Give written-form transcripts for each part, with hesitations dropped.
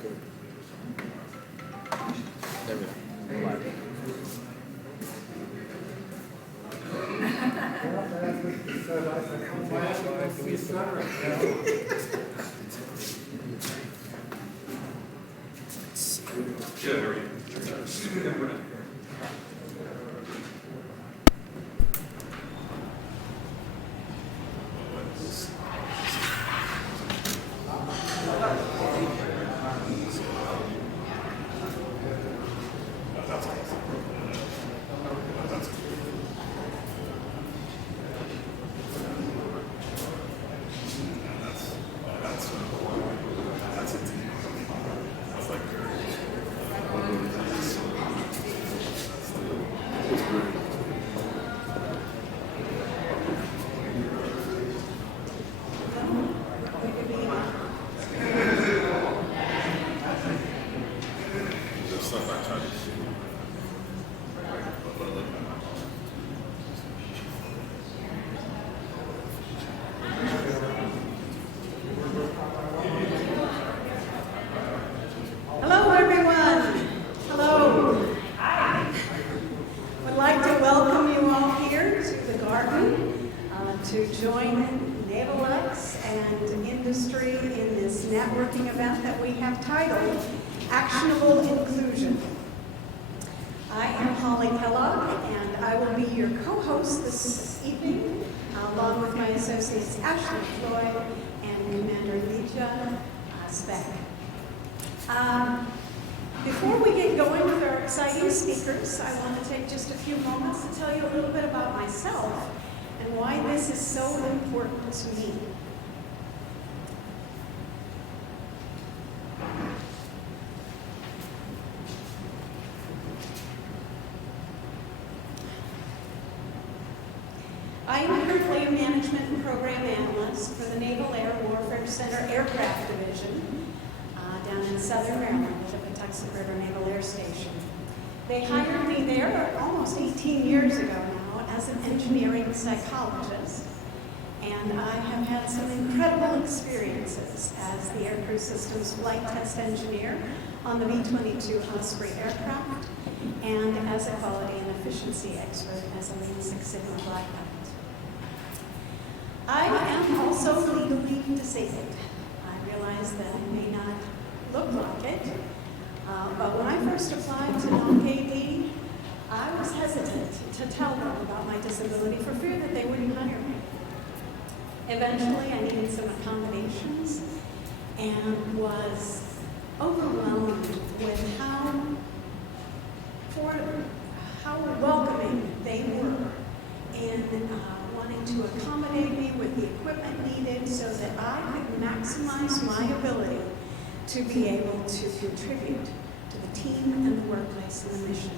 good. There we go. Hello, everyone. Hello. Hi. Would like to welcome you all here to the garden to join NavalX and industry in this networking event that we have titled Actionable Inclusion. I am Holly Kellogg, and I will be your co-host this evening, along with my associates Ashley Floyd and Commander Leisha Speck. Before we get going with our exciting speakers, I want to take just a few moments to tell you a little bit about myself and why this is so important to me. I am currently a management and program analyst for the Naval Air Warfare Center Aircraft Division down in Southern Maryland at the Patuxent River Naval Air Station. They hired me there almost 18 years ago now as an engineering psychologist, and I have had some incredible experiences as the Aircrew Systems Flight Test Engineer on the B-22 Osprey aircraft and as a quality and efficiency expert as a Lean Six Sigma Black Belt. I am also legally disabled. I realize that I may not look like it, but when I first applied to NOC-AD, I was hesitant to tell them about my disability for fear that they wouldn't hire me. Eventually, I needed some accommodations and was overwhelmed with how welcoming they were in wanting to accommodate me with the equipment needed so that I could maximize my ability to be able to contribute to the team and the workplace and the mission.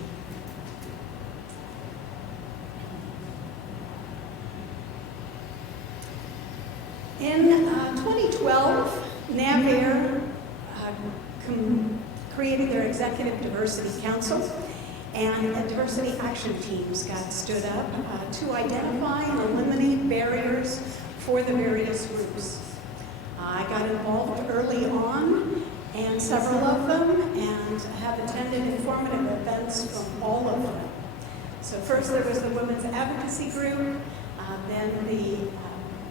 In 2012, NavAir created their Executive Diversity Council, and the diversity action teams got stood up to identify and eliminate barriers for the various groups. I got involved early on, and several of them, and have attended informative events from all of them. So first there was the Women's Advocacy Group, then the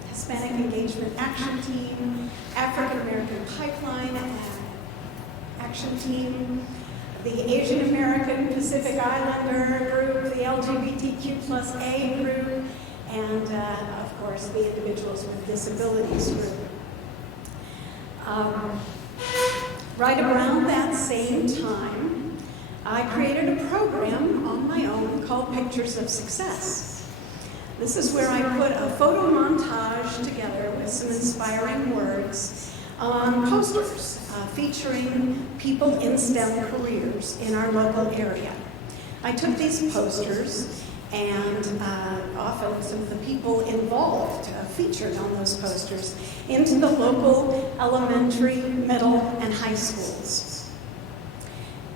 Hispanic Engagement Action Team, African American Pipeline Action Team, the Asian American Pacific Islander group, the LGBTQ+A group, and of course the Individuals with Disabilities group. Right around that same time, I created a program on my own called Pictures of Success. This is where I put a photo montage together with some inspiring words on posters featuring people in STEM careers in our local area. I took these posters and often some of the people involved featured on those posters into the local elementary, middle, and high schools.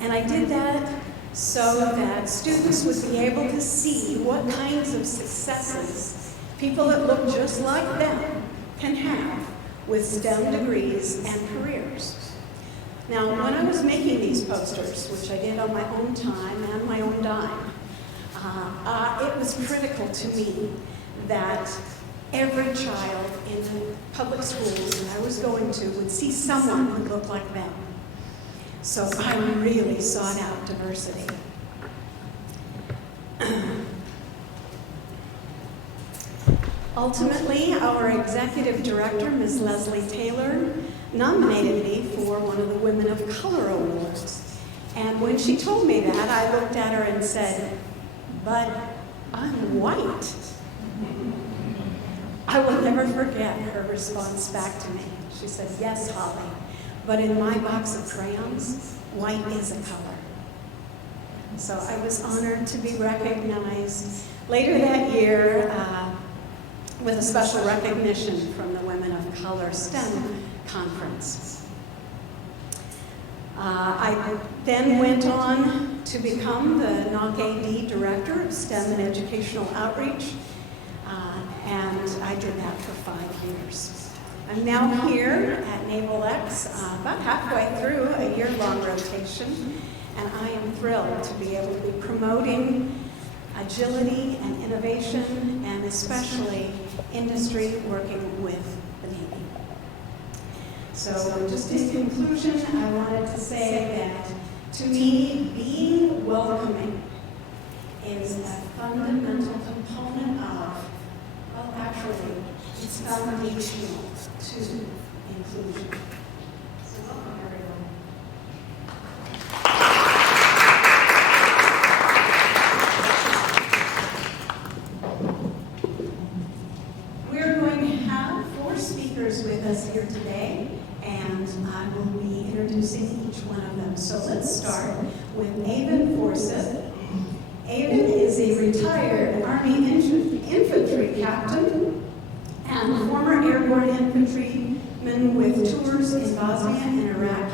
And I did that so that students would be able to see what kinds of successes people that look just like them can have with STEM degrees and careers. Now, when I was making these posters, which I did on my own time and my own dime, it was critical to me that every child in the public schools that I was going to would see someone who looked like them. So I really sought out diversity. Ultimately, our executive director, Ms. Leslie Taylor, nominated me for one of the Women of Color Awards. And when she told me that, I looked at her and said, "But I'm white." I will never forget her response back to me. She said, "Yes, Holly, but in my box of crayons, white is a color." So I was honored to be recognized later that year with a special recognition from the Women of Color STEM Conference. I then went on to become the NOC AD Director of STEM and Educational Outreach, and I did that for 5 years. I'm now here at NavalX, about halfway through a year-long rotation, and I am thrilled to be able to be promoting agility and innovation, and especially industry working with the Navy. So just in conclusion, I wanted to say that to me, being welcoming is a fundamental component of, well, actually, it's foundational to inclusion. So welcome, everyone. We're going to have 4 speakers with us here today, and I will be introducing each one of them. So let's start with Avon Forsyth. Avon is a retired Army infantry captain and former airborne infantryman with tours in Bosnia and Iraq.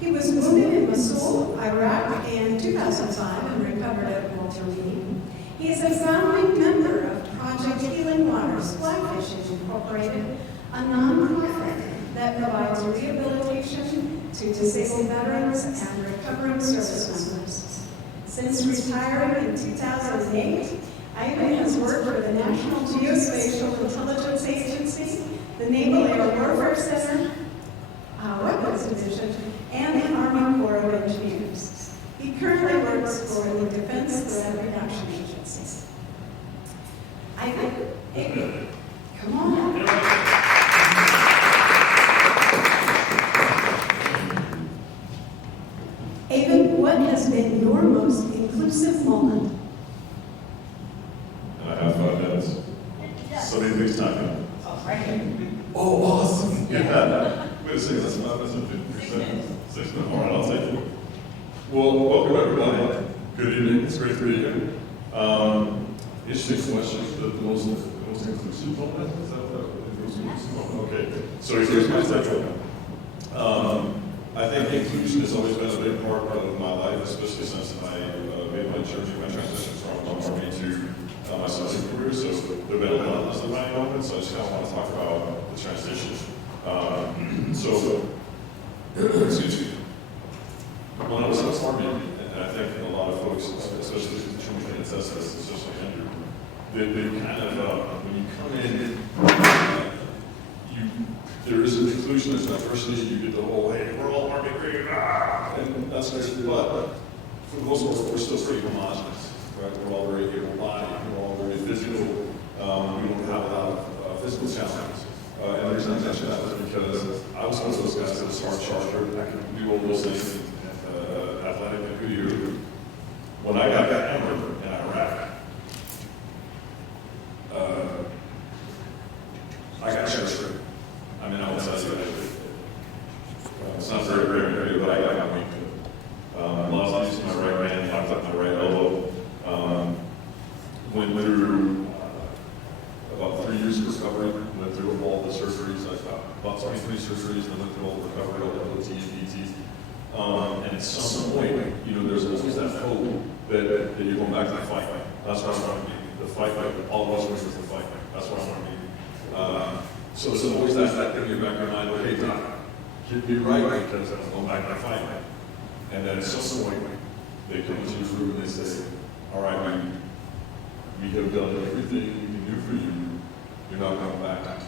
He was wounded in Mosul, Iraq in 2005 and recovered at Walter Reed. He is a founding member of Project Healing Waters Fly Fishing Incorporated, a nonprofit that provides rehabilitation to disabled veterans and recovering service members. Since retiring in 2008, Ivan has worked for the National Geospatial Intelligence Agency, the Naval Air Warfare Center, Weapons Division, and the Army Corps of Engineers. He currently works for the Defense Threat Reduction Agency. Ivan, come on. Avon, what has been your most inclusive moment? I have 5 minutes. So many things talking. Oh, awesome. Yeah. Wait a second, that's 5 minutes and 53 seconds. 6 minutes. All right, I'll take it. Well, welcome everybody. Good evening. It's great to be here. Interesting question. The most inclusive moment? Is that what the most inclusive moment? Okay. So here's my take. I think inclusion has always been a big part of my life, especially since I made my transition from Army to my civilian career. So there have been a lot of defining moments. So I just kind of want to talk about the transition. Excuse me. When I was in the Army, and I think a lot of folks, especially who can attest this, especially Andrew, they kind of, when you come in, there is an inclusion, there's diversity, you get the whole, hey, we're all Army great, and that's nice, but for the most part, we're still pretty homogenous, right? We're all very able-bodied, we're all very physical, we don't have a lot of physical challenges. And the reason I mention that was because I was one of those guys that was smart charger, I could do all those things, athletic and good. When I got hammered in Iraq, I got shot. I mean, I would say that it's not very, but I got weak. Lost use of my right hand, knocked up my right elbow. Went through about 3 years of recovery, went through all the surgeries. I got about 23 surgeries, and went through all the recovery, all the OT and PT. And at some point, there's always that hope that you're going back to the fight. That's what I want to be. The fight, all of us was the fight. That's what I want to be. So there's always that thing in your back of your mind, like, hey, Doc, Get me right because I'm going back to fight. And then at some point, they come into your room and they say, all right, we have done everything we can do for you. You're not coming back.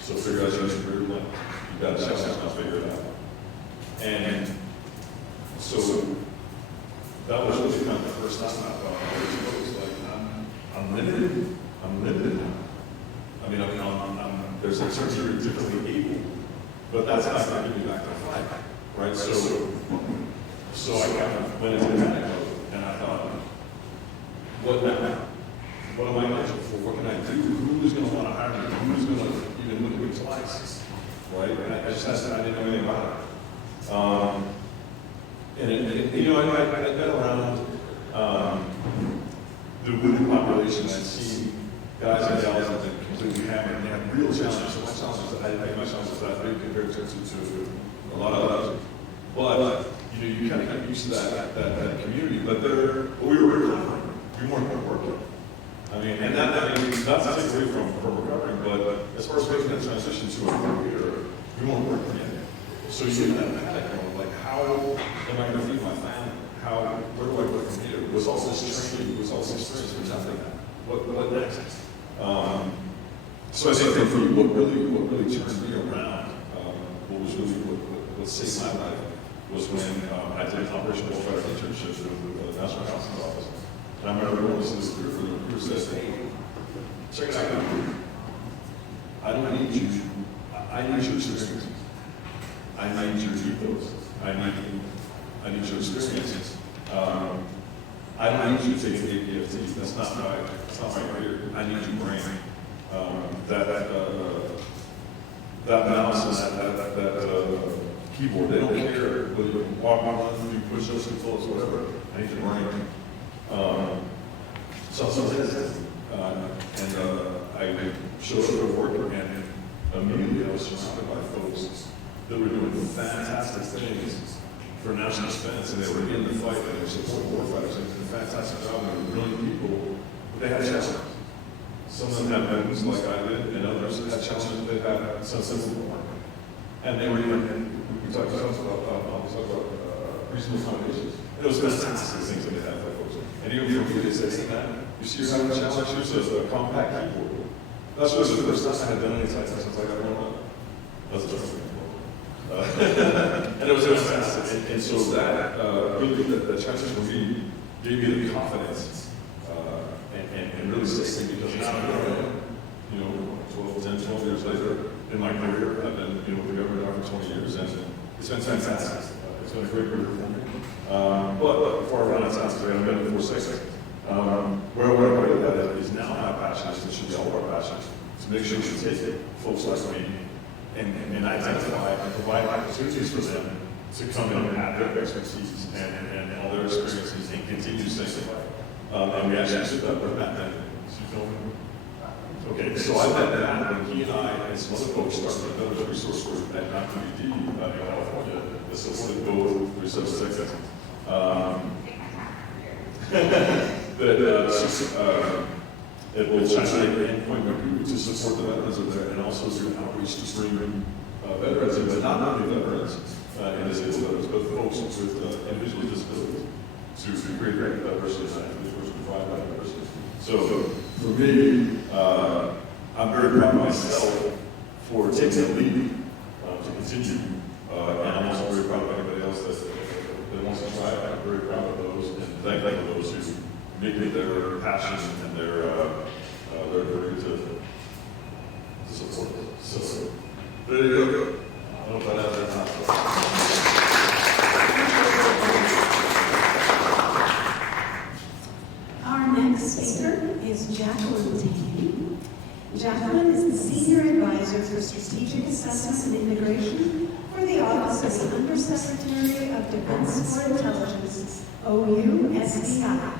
So figure out your career plan. You've got a chance now to figure it out. And so that was really kind of the first time I thought, it was like, I'm limited. I'm limited now. I mean, there's a certain degree differently able, but that's not going to be back to fight, right? So I kind of went into panic mode, and I thought, what now? What am I eligible for? What can I do? Who's going to want to hire me? Who's going to even look at me twice, right? And I just said I didn't know anything about it. And you know, I've been around the women population. I've seen guys and gals that have completely hammered, and they have real challenges. So my challenges that big compared to a lot of others. But you kind of get used to that community. But we were recovering. We weren't working. I mean, and not to take away from recovering, but as far as making that transition to a career, we weren't working yet. So you get that panic mode, like, how am I going to feed my family? Where do I go from here? It was all this training, it was all this experience for nothing. What next? So I think for what really turned me around, what saved my life, was when I did operational welfare internships with the National Housing Office. And I remember going to this career for them, who says, hey, check it out. I don't need you. I need your experiences. I need your ethos. I need your experiences. I don't need you to take an EFT. That's not my career. I need your brain. That mouse and that keyboard, they don't care whether you walk, run, do push-ups, pull-ups, whatever. I need your brain. I showed up at work, and immediately I was surrounded by folks that were doing fantastic things for national defense, and they were in the fight, and they were supporting warfighters, and they did a fantastic job, and they were brilliant people, but they had challenges. Some of them had wounds like I did, and others had challenges that had some simple work. And they were even, we talked about reasonable accommodations. And it was fantastic things that they had for folks. And even for me, they said, hey man, you see you're having a challenge, here's a compact keyboard. That's the first time I had done any type of things like I don't know. That's the first thing. And it was fantastic. And so that really, the transition for me gave me the confidence and really stayed, because now, 12 years later in my career, I've been with the government for 20 years, and it's been fantastic. It's been a great career for me. But before I run out of time, because I've been before 6 seconds, where I want to go with that is now my passion is, it should be all of our passions, to make sure we take folks like me and identify and provide opportunities for them to come in and have their expertise and all their experiences and continue to stay. And we actually did that with Matt. Okay, so I met Matt when he and I and some other folks started another resource group at UD in California, the Assisted Go Research Center. It will translate endpoint computing to support the veterans of there, and also do outreach to bring veterans, but not only veterans and disabled veterans, but folks with individual disabilities to create diversity and individuals to provide that diversity. So for me, I'm very proud of myself for taking the lead to continue, and I'm also very proud of anybody else that wants to try. I'm very proud of those, and thankful those who make it their passion and their ability to support it. So there you go. I hope that has enough. Our next speaker is Jacqueline Taney. Jacqueline is the Senior Advisor for Strategic Assessment and Integration for the Office of the Undersecretary of Defense for Intelligence, OU-SDI.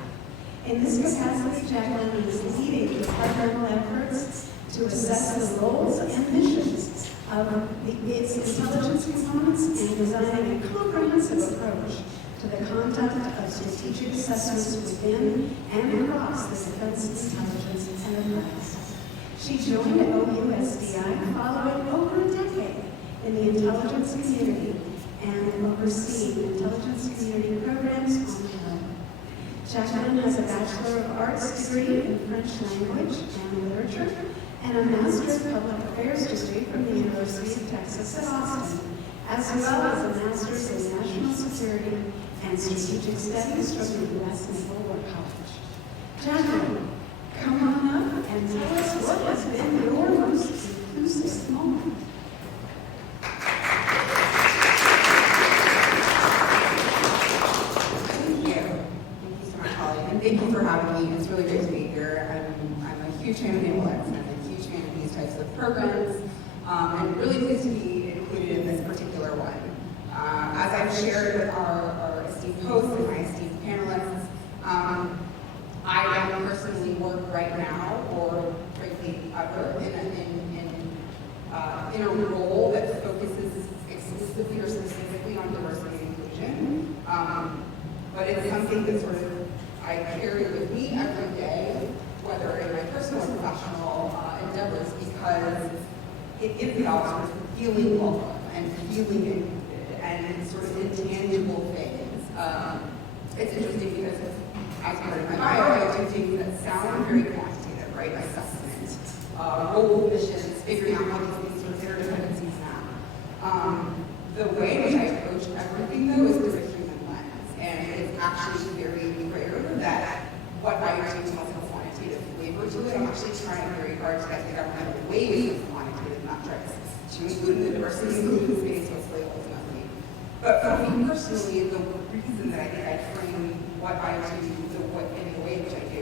In this capacity, Jacqueline is leading departmental efforts to assess the roles and missions of its intelligence components and designing a comprehensive approach to the conduct of strategic assessments within and across the defense intelligence enterprise. She joined OU-SDI following over a decade in the intelligence community and overseeing intelligence community programs on the Hill. Jacqueline has a Bachelor of Arts degree in French language and literature and a Master of Public Affairs degree from the University of Texas at Austin, as well as a Master's in National Security and Strategic Studies from the U.S. Naval War College. Jacqueline, come on up and tell us what has been your most inclusive moment. Thank you for having me. It's really great to be here. I'm a huge fan of NavalX, and I'm a huge fan of these types of programs, and really pleased to be included in this particular one. As I've shared with our esteemed hosts and my esteemed panelists, I don't personally work right now, or frankly ever, in a role that focuses exclusively or specifically on diversity and inclusion. But it's something that sort of I carry with me every day, whether in my personal or professional endeavors, because it gives the option for feeling welcome and feeling included and sort of intangible things. It's interesting because as part of my bio, I do things that sound very quantitative, right? Assessment, role missions, figuring out how these things sort of interdependencies now. The way in which I approach everything, though, is through a human lens, and it's actually very rare that what I do has a quantitative flavor to it. I'm actually trying very hard to get the government away from quantitative metrics to include in the diversity and inclusion space mostly ultimately. But for me personally, the reason that I think I frame what I do in the way in which I do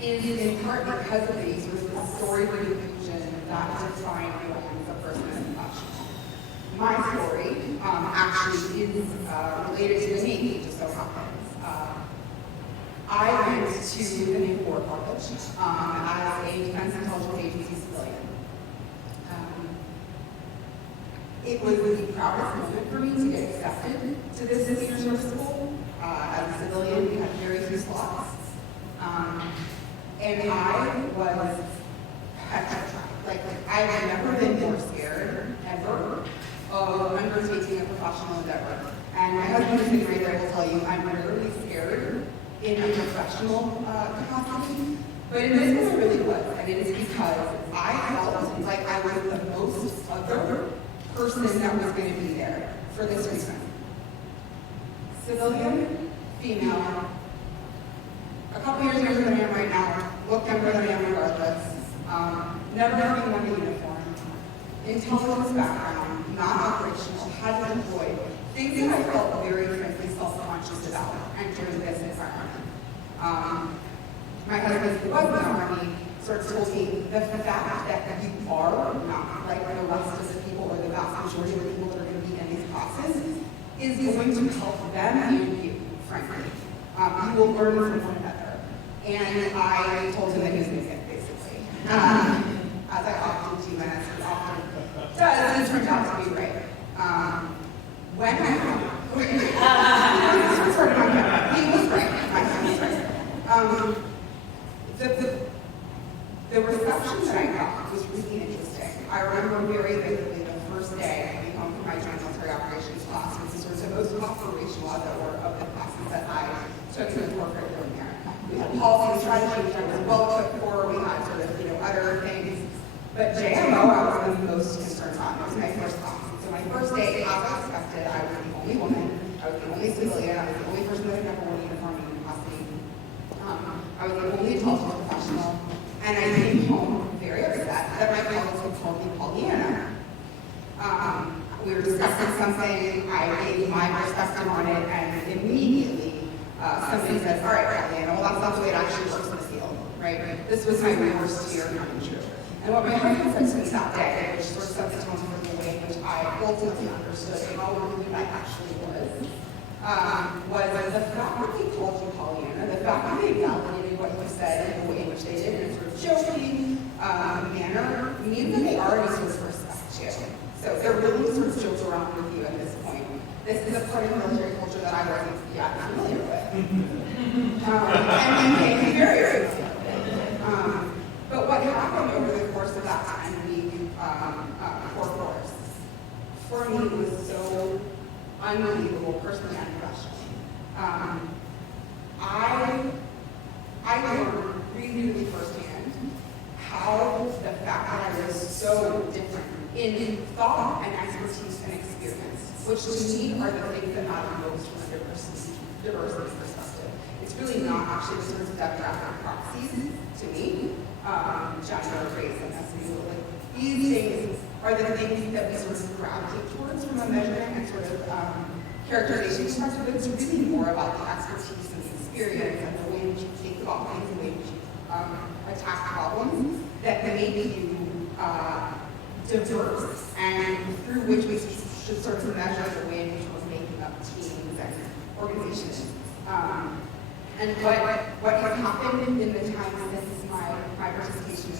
is in part because of the sort of story of inclusion that define who I am as a person and a professional. My story actually is related to the Navy, just so happens. I went to the Naval War College as a Defense Intelligence Agency civilian. It was the proudest moment for me to get accepted to this senior service school. As a civilian, we had very few slots. And I was petrified. Like I've never been more scared, ever, of undertaking a professional endeavor. And my husband is sitting right there will tell you I'm rarely scared in a professional capacity. But in this one I really was. And it is because I felt like I was the most other person that was going to be there for this reason. Civilian, female, a couple years younger than I am right now, look younger than I am regardless, never having worn a uniform, intelligence background, not operational, hadn't employed, things that I felt very frankly self-conscious about entering this environment. My husband, who was in the Army, sort of told me the fact that you are not like the rest of the people or the vast majority of the people that are going to be in these classes is going to help them and you, frankly. You will learn from one another. And I told him that he was missing, basically. As I often do, and as he often does, it turned out to be right. When I he was right. My son was right. The reception that I got was really interesting. I remember very vividly the first day I came home from my joint military operations class. This is sort of the most operational, as it were, of the classes that I took in the core curriculum there. We had policy and strategy, which I was well equipped for. We had sort of, other things. But JMO, I was the most concerned on. It was my first class. So my first day, as I expected, I was the only woman. I was the only civilian. I was the only person that had never worn a uniform in capacity. I was the only intelligence professional. And I came home very upset that my colleagues would call me Pollyanna. We were discussing something, I gave my perspective on it, and immediately somebody says, all right, Pollyanna, well, that's not the way it actually works in the field, right? This was my worst fear coming true. And what my husband said to me that day, which sort of set the tone for the way in which I ultimately understood how really that actually was the fact that they called you Pollyanna, the fact that they validated what you said in the way in which they did, in a sort of joking manner, means that they already sort of respect you. So they're really sort of jokes around with you at this point. This is a part of the military culture that I wasn't yet familiar with. And made me very, very familiar with. But what happened over the course of that time, we core course, for me was so unbelievable, personally and professionally. I learned really firsthand how the fact that I was so different in thought and expertise and experience, which to me are the things that matter most from a diversity perspective. It's really not actually the sort of demographic proxies to me, gender, race, and ethnicity. Like, these things are the things that we sort of gravitate towards from a measuring and sort of characterization perspective. It's really more about the expertise and the experience and the way in which you think about things, the way in which you attack problems that make you diverse, and through which we should sort of measure the way in which we're making up teams and organizations. And what has happened in the time since my participation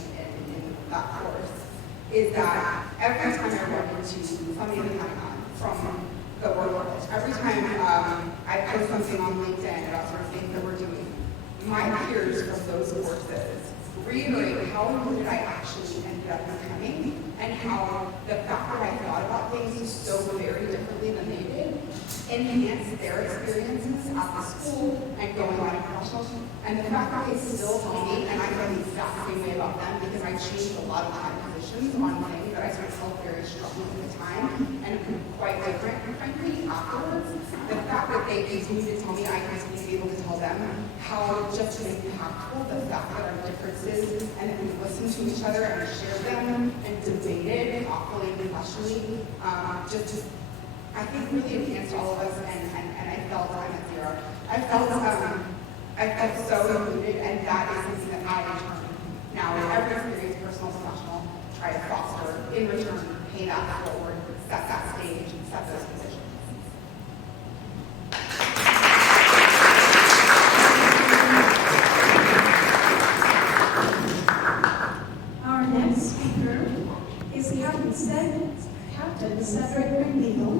in that course is that every time I run into somebody in the Pentagon from the world, every time I post something on LinkedIn about sort of things that we're doing, my peers from those courses reiterate how good I actually ended up becoming, and how the fact that I thought about things so very differently than they did enhanced their experiences at the school and going on professional. And the fact that they still tell me, and I feel the exact same way about them, because I changed a lot of my positions on things that I felt very strongly at the time, and quite different, frankly, afterwards. The fact that they continue to tell me, I continue to be able to tell them how just impactful the fact that our differences, and that we listen to each other and share them and debated thoughtfully and professionally, I think really enhanced all of us, and I felt I'm at zero. I felt so included, and that is something that I, in turn, now in every experience, personal, professional, try to foster, in return, pay that forward, set that stage, and set those positions. Our next speaker is Captain Cedric McNeil.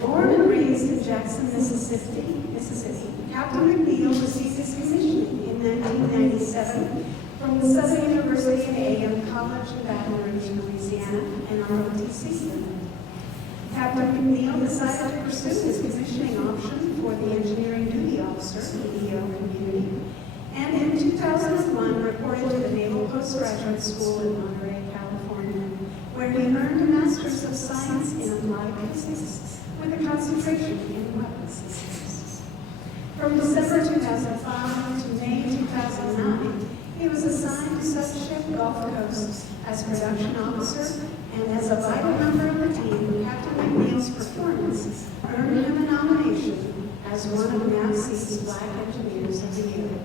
Born and raised in Jackson, Mississippi, Captain McNeil received his commissioning in 1997 from the Southern University of A&M College in Baton Rouge, Louisiana, and ROTC. Captain McNeil decided to pursue his commissioning option for the Engineering Duty Officer, EDO community, and in 2001 reported to the Naval Postgraduate School in Monterey, California, where he earned a Master's of Science in Applied Physics with a concentration in weapons systems. From December 2005 to May 2009, he was assigned to Subship Gulf Coast as production officer, and as a vital member of the team, Captain McNeil's performance earned him a nomination as one of NAVSEA's Black Engineers of the Year.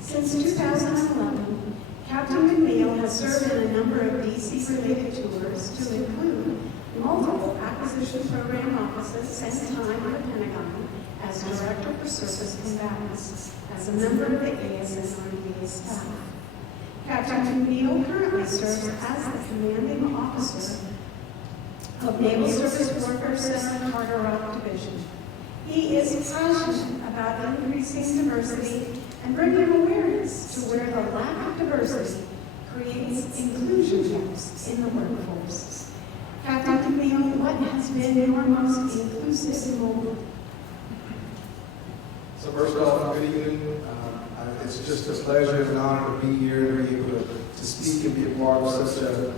Since 2011, Captain McNeil has served in a number of DC-related tours to include multiple acquisition program offices and time at the Pentagon as Director for Surface Combatants, as a member of the ASSRDA staff. Captain McNeil currently serves as the commanding officer of Naval Surface Warfare Center Carter Rock Division. He is passionate about increasing diversity and bringing awareness to where the lack of diversity creates inclusion gaps in the workforce. Captain McNeil, what has been your most inclusive moment? So first off, good evening. It's just a pleasure and an honor to be here and be able to speak and be a part of such a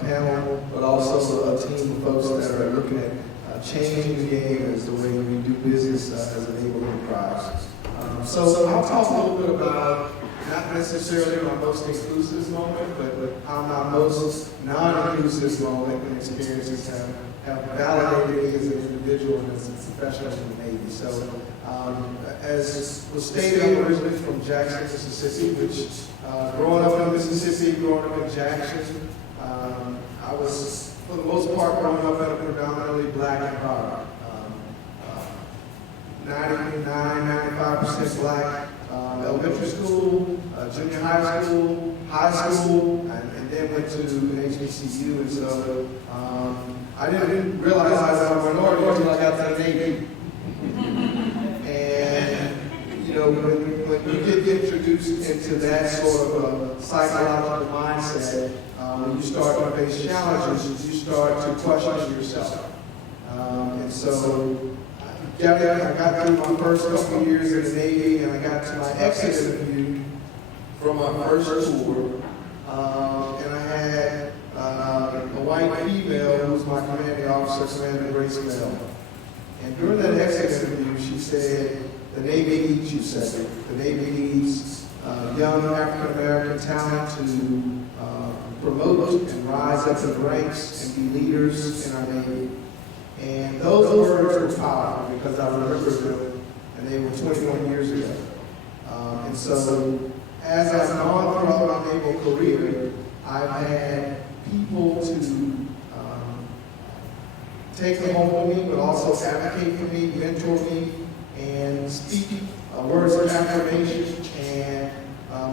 panel, but also a team of folks that are looking at changing the game as the way we do business as a naval enterprise. So I'll talk a little bit about not necessarily my most inclusive moment, but how my most non-inclusive moment and experiences have validated me as an individual and as a professional in the Navy. So as was stated, I'm originally from Jackson, Mississippi, which growing up in Mississippi, growing up in Jackson, I was, for the most part, growing up in a predominantly black environment. 95% black, elementary school, junior high school, and then went to an HBCU. And so I didn't realize I was a minority until I got to the Navy. And, you know, when you get introduced into that sort of psychological mindset, when you start to face challenges, you start to question yourself. And so I got through my first couple of years in the Navy, and I got to my exit interview from my first tour. And I had a white female who was my commanding officer, Commander Grace Mel. And during that exit interview, she said, "The Navy needs you, Cedric. The Navy needs young African-American talent to promote and rise up in the ranks and be leaders in our Navy." And those words were powerful because I remember them, and they were 21 years ago. And so, as I've gone throughout my naval career, I've had people to take the home with me, but also advocate for me, mentor me, and speak words of affirmation and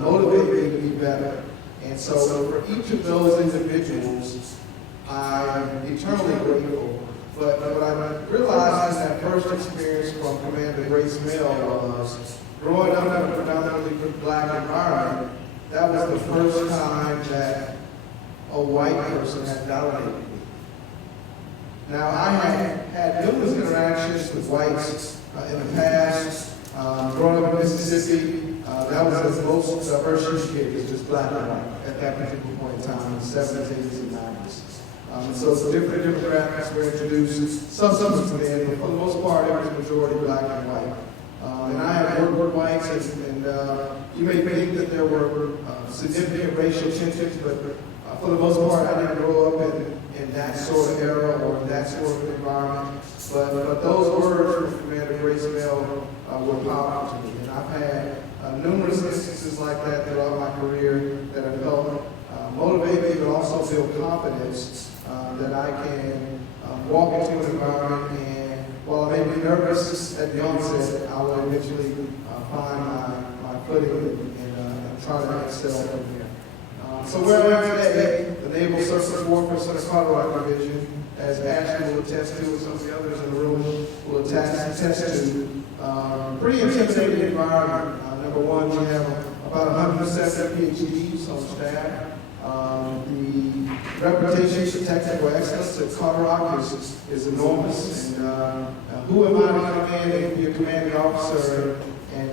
motivate me to be better. And so for each of those individuals, I'm eternally grateful. But what I realized in that first experience from Commander Grace Mel was, growing up in a predominantly black environment, that was the first time that a white person had validated me. Now, I had numerous interactions with whites in the past. Growing up in Mississippi, that was the most diverse you get, is just black and white at that particular point in time, in the 70s, 80s, and 90s. So different demographics were introduced, some to them, but for the most part, it was majority black and white. And I have worked with whites, and you may think that there were significant racial tensions, but for the most part, I didn't grow up in that sort of era or in that sort of environment. But those words from Commander Grace Mel were powerful to me. And I've had numerous instances like that throughout my career that have helped motivate me, but also build confidence that I can walk into an environment, and while I may be nervous at the onset, I will eventually find my footing and try to excel from there. So where I am today, the Naval Surface Warfare Center Colorado Division, as Ashley will attest to, and some of the others in the room will attest to, pretty intimidating environment. Number one, we have about 170 PhDs on staff. The reputation for technical excellence at Colorado is enormous. And who am I to come in and be a commanding officer and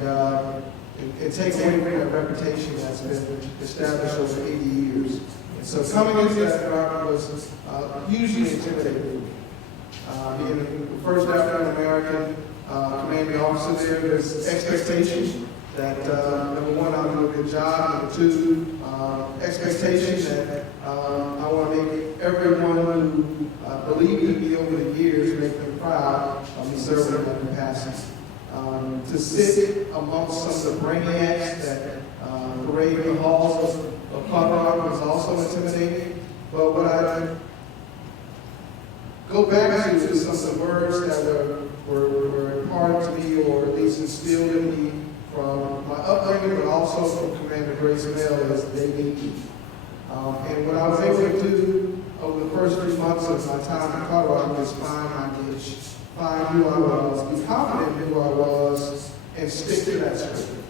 take away from that reputation that's been established over 80 years? And so coming into that environment was hugely intimidating. Being the first African-American commanding officer there, there's expectation that, number one, I'm doing a good job. Number two, expectation that I want to make everyone who believed in me over the years, make them proud of me serving in that capacity. To sit amongst some of the brainiacs that parade the halls of Colorado was also intimidating. But what I go back to is some of the words that were imparted to me, or at least instilled in me from my upbringing, but also from Commander Grace Mel, is they need me. And what I was able to do over the first 3 months of my time in Colorado was find my niche, find who I was, be confident in who I was, and stick to that script.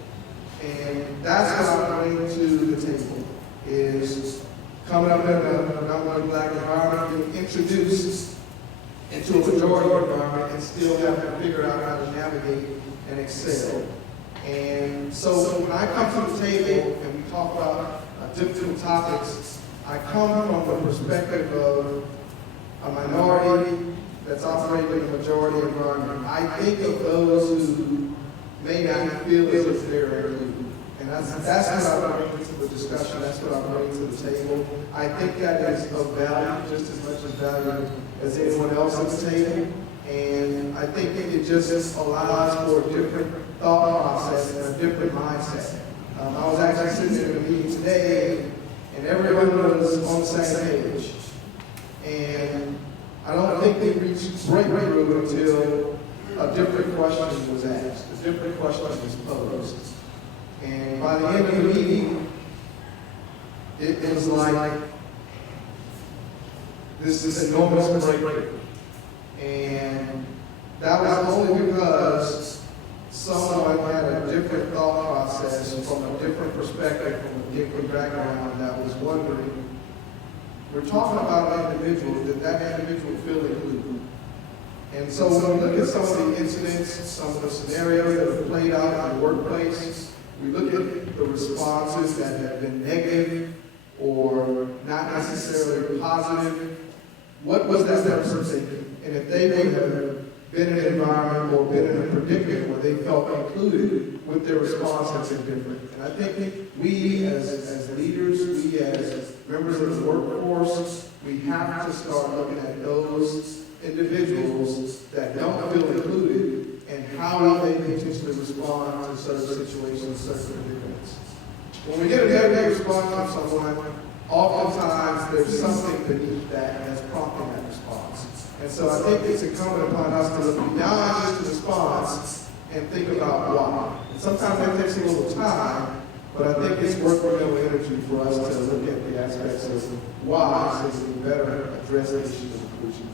And that's what I bring to the table, is coming up in a predominantly black environment, being introduced into a majority environment, and still have to figure out how to navigate and excel. And so when I come to the table and we talk about difficult topics, I come from the perspective of a minority that's operating in a majority environment. I think of those who may not feel as if they're included. And that's what I bring to the discussion, that's what I bring to the table. I think that is of value, just as much as value as anyone else at the table. And I think it just allows for a different thought process and a different mindset. I was actually sitting in a meeting today, and everyone was on the same page. And I don't think they reached breakthrough until a different question was asked, a different question was posed. And by the end of the meeting, it was like this enormous breakthrough. And that was only because someone had a different thought process from a different perspective, from a different background, that was wondering, we're talking about an individual, that individual feel included. And so when we look at some of the incidents, some of the scenarios that have played out in the workplace, we look at the responses that have been negative or not necessarily positive. What was that person thinking? And if they would have been in an environment or been in a predicament where they felt included, would their response have been different? And I think we as leaders, we as members of the workforce, we have to start looking at those individuals that don't feel included and how they potentially respond to certain situations, certain predicaments. When we get a negative response from someone, oftentimes there's something beneath that that's prompting that response. And so I think it's incumbent upon us to look beyond just the response and think about why. And sometimes that takes a little time, but I think it's worthwhile energy for us to look at the aspects of why so we can better address the issue of inclusion.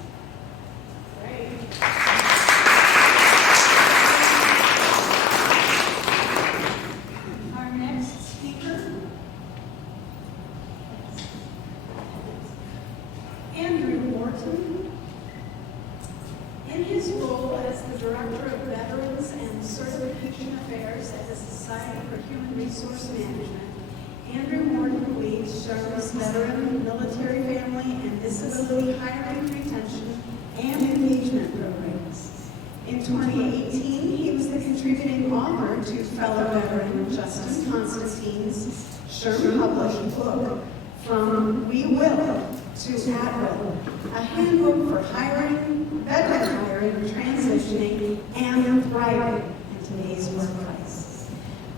Our next speaker, Andrew Morton. In his role as the Director of Veterans and Certification Affairs at the Society for Human Resource Management, Andrew Morton leads SHRM's veteran, military family, and disability hiring, retention, and engagement programs. In 2018, he was the contributing author to fellow veteran Justin Constantine's SHRM-published book, From We Will to At Will, a handbook for hiring, veteran hiring, transitioning, and thriving in today's workplace.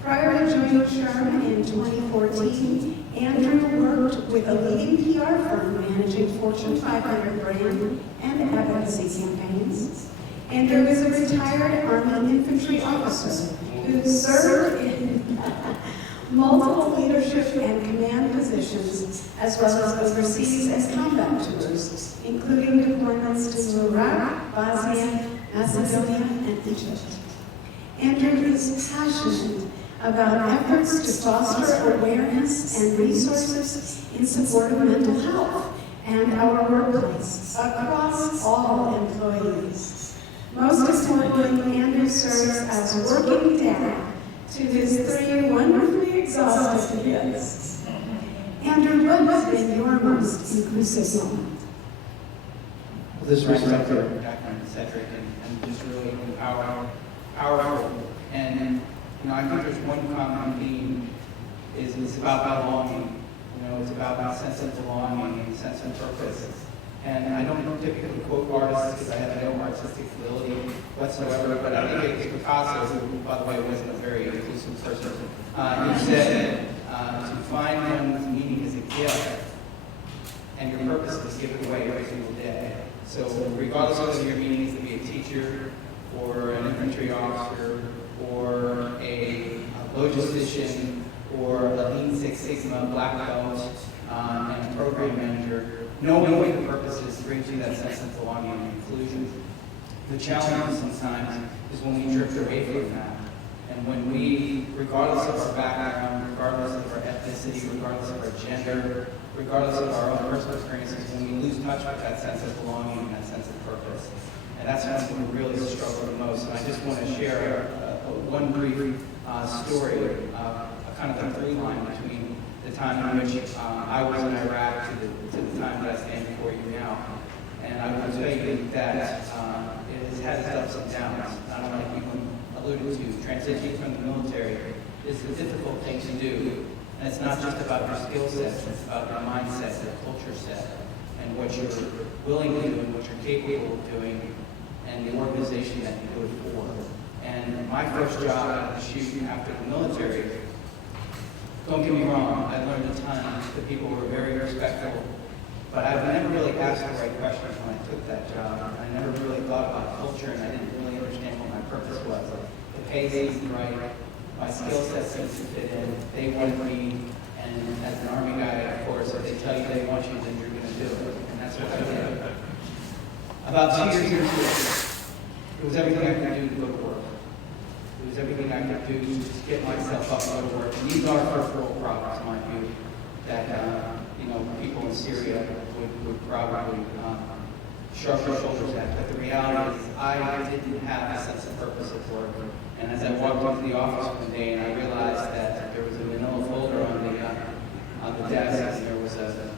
Prior to joining SHRM in 2014, Andrew worked with a leading PR firm managing Fortune 500 brand and advocacy campaigns. Andrew is a retired Army infantry officer who served in multiple leadership and command positions, as well as overseas as combat tours, including deployments to Iraq, Bosnia, Macedonia, and Egypt. Andrew is passionate about efforts to foster awareness and resources in support of mental health and our workplace across all employees. Most importantly, Andrew serves as working dad to his 3 wonderfully exhausted kids. Andrew, what has been your most inclusive moment? This respect for background, Cedric, and just really powerful. And I think there's one common theme is it's about belonging. It's about that sense of belonging and sense of purpose. And I don't typically quote artists because I have no artistic ability whatsoever, but I think it's Picasso, who, by the way, wasn't a very inclusive person, he said, to find one's meaning is a gift, and your purpose is given away every single day. So regardless of whether your meaning is to be a teacher, or an infantry officer, or a logistician, or a Lean Six Sigma black belt, and a program manager, knowing what your purpose is brings you that sense of belonging and inclusion. The challenge sometimes is when we drift away from that. And when we, regardless of our background, regardless of our ethnicity, regardless of our gender, regardless of our own personal experiences, when we lose touch with that sense of belonging and that sense of purpose. And that's when we really struggle the most. And I just want to share one brief story, a kind of a through line between the time in which I was in Iraq to the time that I stand before you now. And I will tell you that it has had its ups and downs. Not like you alluded to, transitioning from the military is a difficult thing to do. And it's not just about your skill sets, it's about your mindset, your culture set, and what you're willing to do and what you're capable of doing, and the organization that you do it for. And my first job out of the chute after the military, don't get me wrong, I learned a ton. The people were very respectful, but I've never really asked the right questions when I took that job. I never really thought about culture, and I didn't really understand what my purpose was. The pay seemed right, my skill set seemed to fit in, they wanted me, and as an Army guy, of course, if they tell you they want you, then you're going to do it, and that's what I did. About 2 years into it, it was everything I could do to go to work. It was everything I could do to just get myself up and go to work. And these are first world problems, in my view, that people in Syria, would probably shrug their shoulders at. But the reality is I didn't have a sense of purpose at work. And as I walked into the office one day and I realized that there was a manila folder on the desk and there was a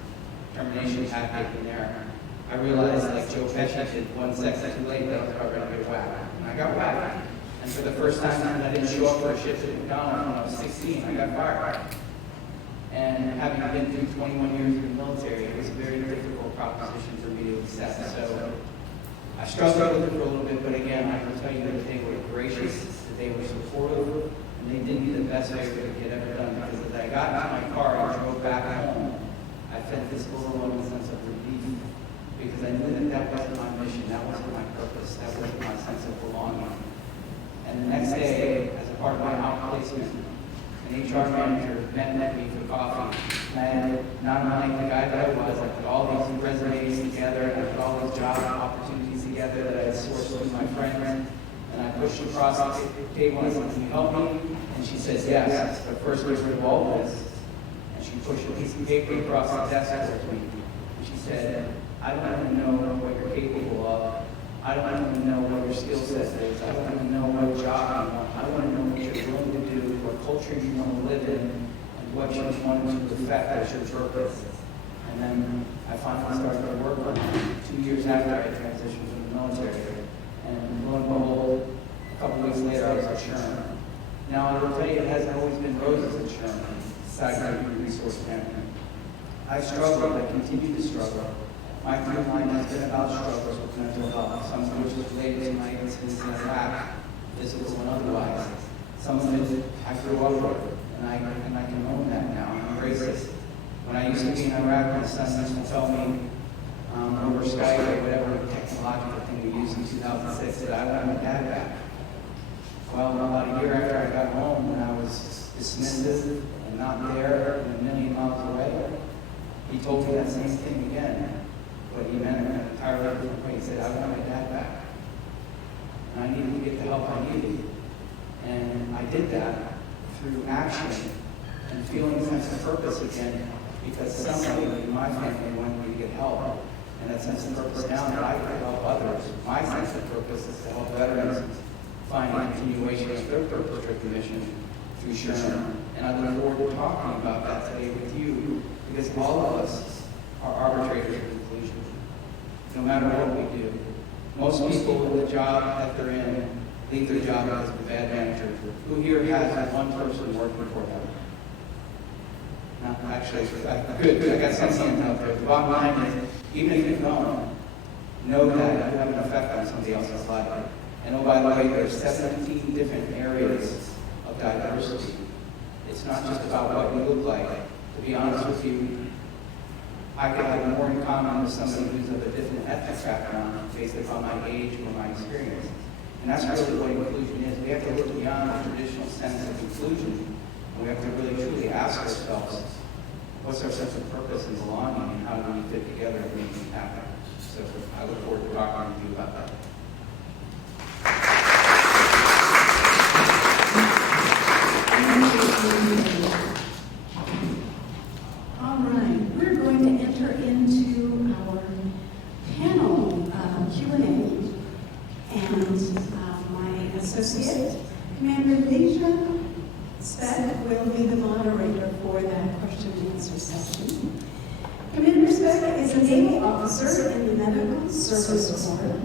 termination packet in there, I realized, like Joe Pesci did, 1 second too late, that I was about ready to get whacked. And I got whacked. And for the first time, I didn't show up for a shift at McDonald's when I was 16. I got fired. And having been through 21 years in the military, it was a very difficult proposition for me to accept. So I struggled with it for a little bit, but again, I can tell you that they were gracious, that they were supportive, and they did me the best favor they could ever done. Because as I got into my car and drove back home, I felt this overwhelming sense of relief. Because I knew that that wasn't my mission, that wasn't my purpose, that wasn't my sense of belonging. And the next day, as a part of my outplacement, an HR manager met me for coffee. And I had, not unlike the guy that I was, I put all these resumes together, and I put all these job opportunities together that I had sourced through my friends. And I pushed across the table and I said, "Can you help me?" And she says, "Yes." But first, we're involved with this. And she pushed a piece of paper across the desk towards me. And she said, "I don't want to know what you're capable of. I don't want to know what your skill set is. I don't want to know what job you want. I want to know what you're willing to do, what culture you want to live in, and what you want to affect as your purpose." And then I finally started to work on it 2 years after I transitioned from the military. And lo and behold, a couple weeks later, I was at Sherman. Now, I will tell you, it hasn't always been roses at Sherman, besides my human resource management. I struggled. I continue to struggle. My through line has been about struggles with mental health, some of which was related to my incidents in Iraq, physical and otherwise. Some of it I grew up with, and I can own that now and embrace it. When I used to be in Iraq, my son used to tell me over Skype or whatever technological thing we used in 2006 that I wanted my dad back. Well, about a year after I got home, when I was dismissive and not there and a million miles away, he told me that same thing again. But he meant it in an entirely different way. He said, "I want my dad back. And I needed to get the help I needed." And I did that through action and feeling a sense of purpose again, because somebody in my family wanted me to get help. And that sense of purpose now that I could help others. My sense of purpose is to help veterans find a continuation of their purpose-driven mission through Sherman. And I look forward to talking about that today with you, because all of us are arbitrators of inclusion, no matter what we do. Most people in the job that they're in leave their job because of a bad manager. Who here has one person working for them? No, actually, good. I got some hands out there. The bottom line is, even if you don't, know that you have an effect on somebody else's life. And oh, by the way, there's 17 different areas of diversity. It's not just about what you look like. To be honest with you, I could have more in common with somebody who's of a different ethnic background based upon my age or my experience. And that's really what inclusion is. We have to look beyond the traditional sense of inclusion, and we have to really truly ask ourselves, what's our sense of purpose and belonging, and how do we fit together and make things happen? So I look forward to talking with you about that. All right, we're going to enter into our panel Q&A, and my associate, Commander Deja Speck, will be the moderator for that question and answer session. Commander Speck is a Naval officer in the Medical Service Corps.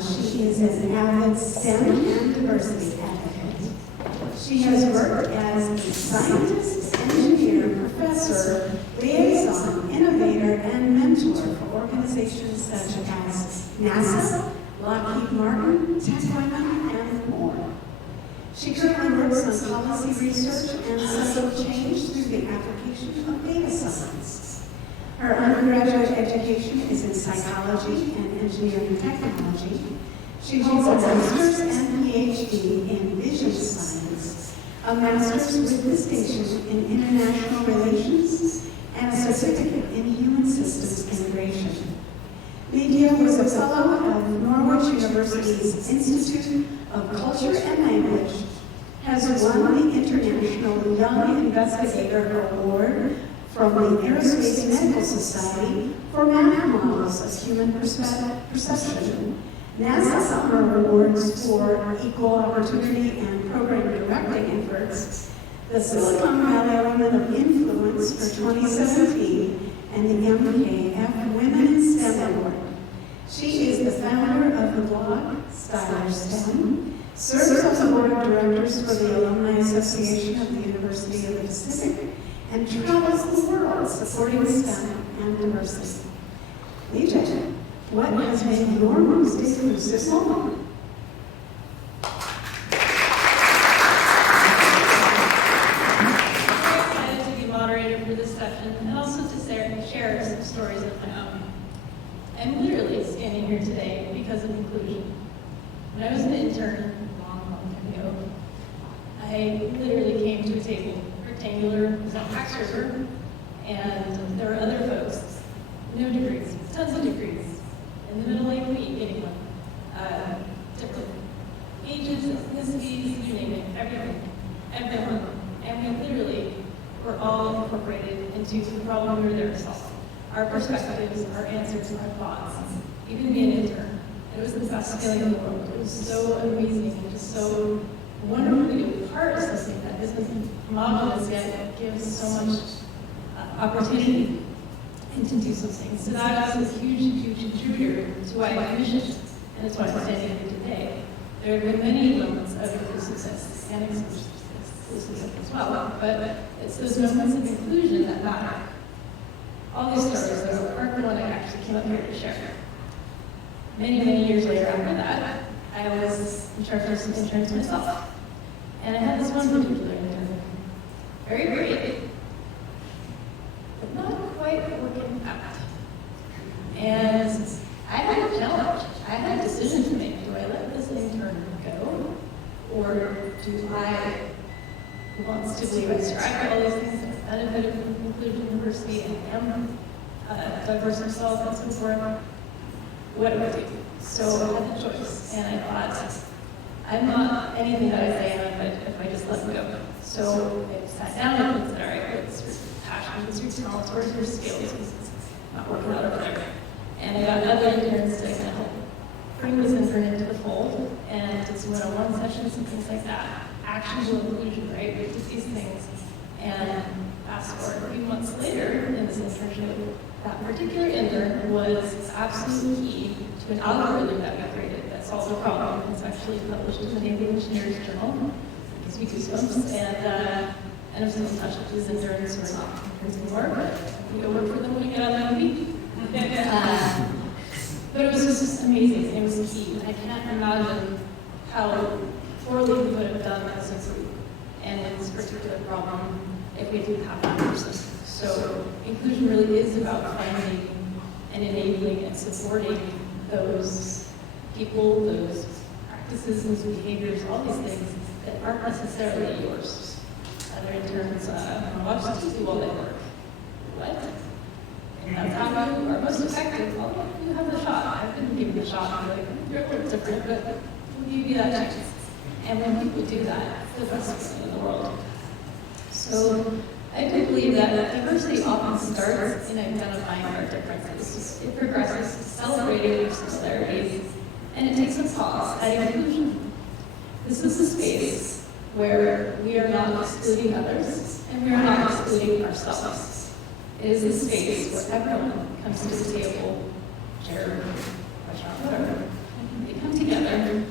She is an avid STEM and diversity advocate. She has worked as a scientist, engineer, professor, liaison, innovator, and mentor for organizations such as NASA, Lockheed Martin, Tech Women, and more. She currently works on policy research and social change through the application of data science. Her undergraduate education is in psychology and engineering technology. She holds a master's and PhD in vision science, a master's with distinction in international relations, and a certificate in human systems integration. Lydia was a fellow of Norwich University's Institute of Culture and Language, has won the International Young Investigator Award from the Aerospace Medical Society for math models of human perception, NASA Summer Awards for Equal Opportunity and Program Directing Efforts, the Silicon Valley Women of Influence for 2017, and the MKF Women in STEM Award. She is the founder of the blog Styler STEM, serves on the board of directors for the Alumni Association of the University of the Pacific, and travels the world supporting STEM and diversity. Legion, what has made your most exclusive moment? I'm excited to be moderator for this session and also to share some stories of my own. I'm literally standing here today because of inclusion. When I was an intern a long time ago, I literally came to a table, rectangular, was on tax server, and there were other folks, no degrees, tons of degrees, in the middle like me, getting one. Different ages, ethnicities, you name it, everyone. And we literally were all incorporated into the problem we were there to solve. Our perspectives, our answers, our thoughts, even being an intern. It was the best feeling in the world. It was so amazing, and just so wonderful to be a part of something that isn't modeled yet, gives so much opportunity and to do something. So that was a huge contributor to why I commissioned, and it's why I'm standing here today. There have been many moments of inclusiveness and exclusiveness as well, but it's those moments of inclusion that matter. All these stories though aren't the one I actually came up here to share. Many years later after that, I was in charge of some interns myself. And I had this one particular intern, very great, but not quite working out. And I had a challenge. I had a decision to make. Do I let this intern go? Or do I want to believe I strive for all these things, the benefit of inclusion, diversity, and am diverse myself, that's important. What do I do? So I had the choice, and I thought, I'm not anything that I say I am, but if I just let go. So I sat down and looked at, all right, what's your passion, what's your talents, where's your skills? Not working out over there. And I got other interns to kind of help bring this intern into the fold, and did some one-on-one sessions and things like that. Actionable inclusion, right? We did these things. And fast forward a few months later in this internship, that particular intern was absolutely key to an algorithm that we created that solved the problem. It's actually published in the Naval Engineers Journal. It gives me goosebumps. And I'm still in touch with these interns who are not interns anymore, but we go work for them when we get out of the Navy. But it was just amazing. It was key. I can't imagine how poorly we would have done as a group and in this particular problem if we didn't have that person. So inclusion really is about finding and enabling and supporting those people, those practices, those behaviors, all these things that aren't necessarily yours. Other interns watch us do all that work. What? And that's how you are most effective. Well, you have the shot. I've been given the shot. I'm like, you're a little different, but we'll give you that chance. And when people do that, it's the best thing in the world. So I do believe that diversity often starts in identifying our differences. It progresses to celebrating our similarities, and it takes a pause at inclusion. This is a space where we are not excluding others, and we are not excluding ourselves. It is a space where everyone comes to the table, share, whatever. They come together,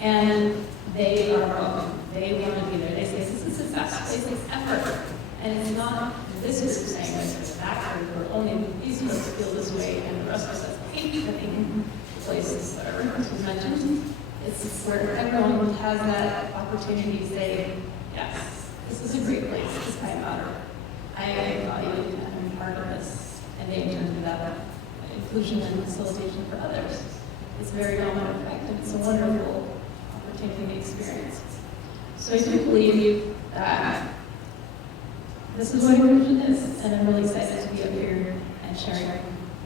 and they are welcome. They want to be there. They say, this is the best place, it's effort. And it's not this group saying that it's that group, or only these folks feel this way, and the rest of us hate picking places, whatever was mentioned. It's where everyone has that opportunity to say, yes, this is a great place, this is my matter. I value and I'm part of this, and they turn to that inclusion and facilitation for others. It's very domino effect, and it's a wonderful opportunity to experience. So I do believe that this is what inclusion is, and I'm really excited to be up here and sharing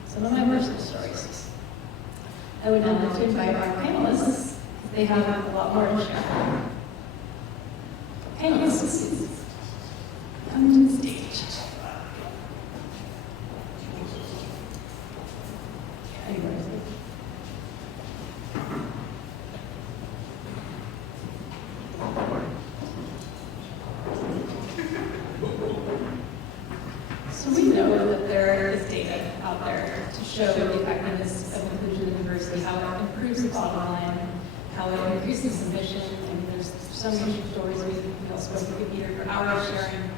some of my personal stories. I would now like to invite our panelists. They have a lot more to share. Panelists, come to the stage. show the effectiveness of inclusion and diversity, how it improves the bottom line, how it increases submission. I mean, there's so many stories we also could be here for hours sharing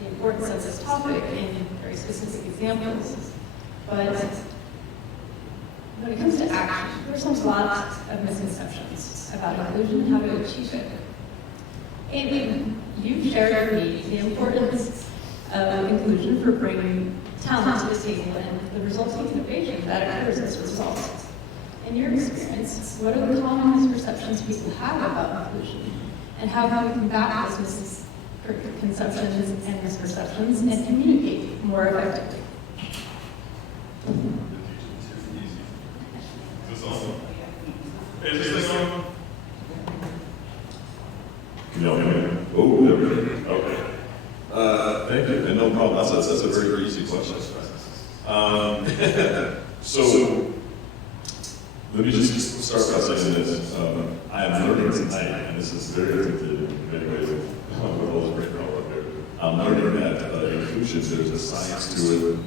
the importance of this topic in very specific examples. But when it comes to action, there's a lot of misconceptions about inclusion and how to achieve it. And you've shared with me the importance of inclusion for bringing talent to the table and the resulting innovation that occurs as a result. In your experience, what are the common misperceptions people have about inclusion, and how can we combat those misconceptions and misperceptions and communicate more effectively? Is this awesome? Is this thing on? Can y'all hear me? Oh, there we go. Okay. Thank you, and no problem. That's a very easy question. So, let me just start by saying this. I am learning tonight, and this is very addictive in many ways, with all this great power up there. I'm learning that inclusion, there's a science to it,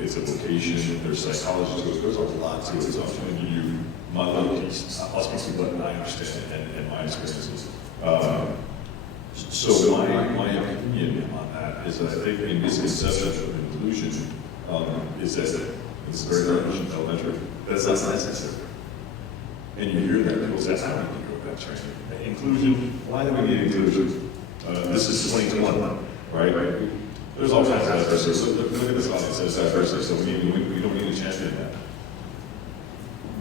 it's a vocation, there's psychology to it, there's a lot to it. So I'm going to give you my little piece. I'll speak to what I understand and my experiences. So my opinion on that is that I think a misconception of inclusion is that it's very much elementary. That's not necessary. And you hear that people say, I don't need to go back training. Inclusion, why do we need inclusion? This is 2021, right? There's all kinds of diversity. So look at this audience, there's diversity, so we don't need to champion that.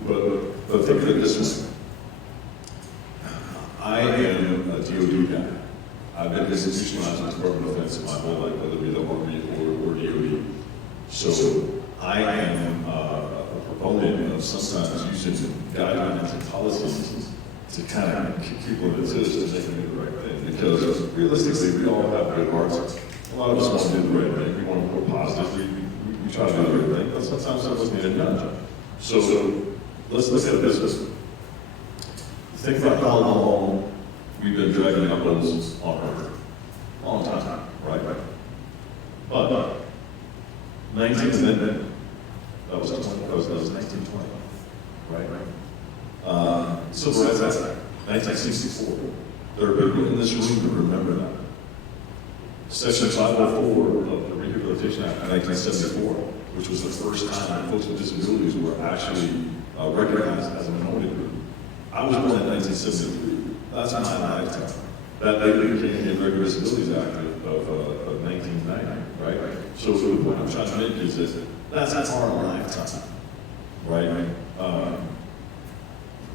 But think of it this way. I am a DOD guy. I've been institutionalized in the Department of Defense my whole life, whether it be the Army or DOD. So I am a proponent of sometimes using guidelines and policies to kind of kick people in the tits to make them do the right thing. Because realistically, we all have good hearts. A lot of us want to do the right thing. We want to be positive. We try to do the right thing, but sometimes that wasn't even done. So let's look at it this way. Think about how long we've been dragging our boats on Earth. Long time, right? But 19th Amendment, that was 1920, right? Civil Rights Act, 1964. There are people in this room who remember that. Section 504 of the Rehabilitation Act, 1974, which was the first time that folks with disabilities were actually recognized as a minority group. I was born in 1973. That's my lifetime. That later became the American Disabilities Act of 1990, right? So the point I'm trying to make is that that's our lifetime, right?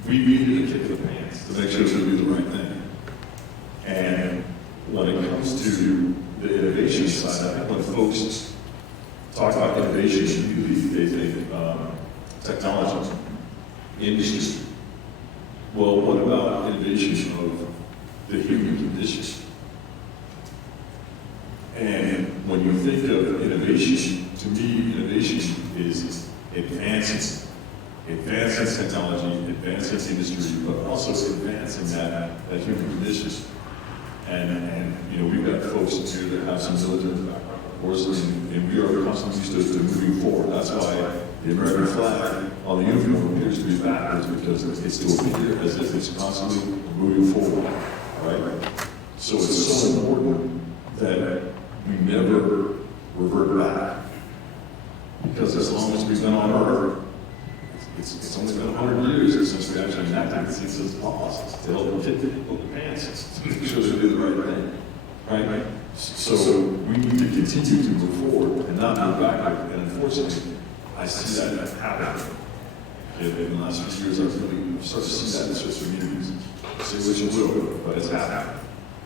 We needed a kick in the pants to make sure we do the right thing. And when it comes to the innovation side, I think when folks talk about innovation, they think technology, industry. Well, what about innovation of the human condition? And when you think of innovation, to me, innovation is advancing technology, advancing industry, but also advancing that human condition. And you know, we've got folks here that have some military background, of course, and we are constantly used to moving forward. That's why the American flag on the uniform appears to be backwards, because it's still here as if it's constantly moving forward, right? So it's so important that we never revert back, because as long as we've been on Earth, it's only been 100 years since we actually enacted these laws to help kick people in the pants to make sure they do the right thing, right? So we need to continue to move forward and not move backward. And unfortunately, I see that happening. In the last few years, I've really started to see that in social communities. Say what you will, but it's happening.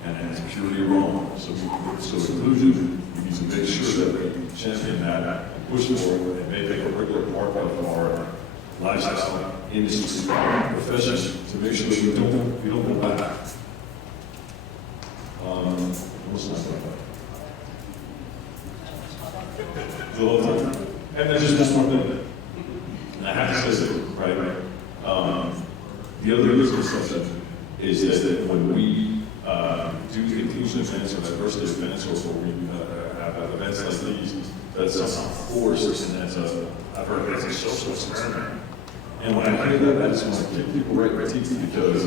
And it's purely wrong. So inclusion, we need to make sure that we champion that and push forward and make it a regular part of our lifestyle, industry, profession, to make sure that we don't go back. What's next? The whole time. And there's just one more thing. And I have to say this, right? The other misconception is that when we do inclusion events or diversity events, or we have events like these that somehow force, and I've heard it's a social experiment. And when I hear that, I just want to kick people right in the teeth because,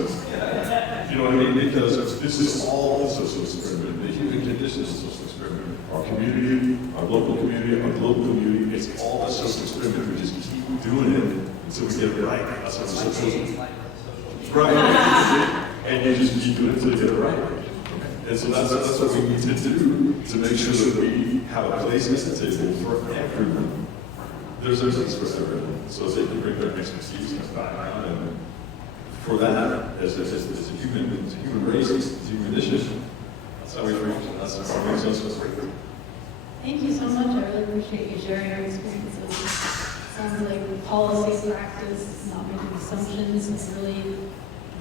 you know what I mean? Because this is all a social experiment. The human condition is a social experiment. Our community, our local community, our global community, it's all a social experiment. We just keep doing it until we get it right. That's what it's supposed to be. Right. And you just keep doing it until you get it right. And so that's what we need to do to make sure that we have a place at the table for everyone. There's a place for everyone. So they can bring their expertise and background, and for that, as a human race, as a human condition, that's how we reach, and that's how we make us great. Thank you so much. I really appreciate you sharing your experiences. Sounds like policy practice, not making assumptions, and really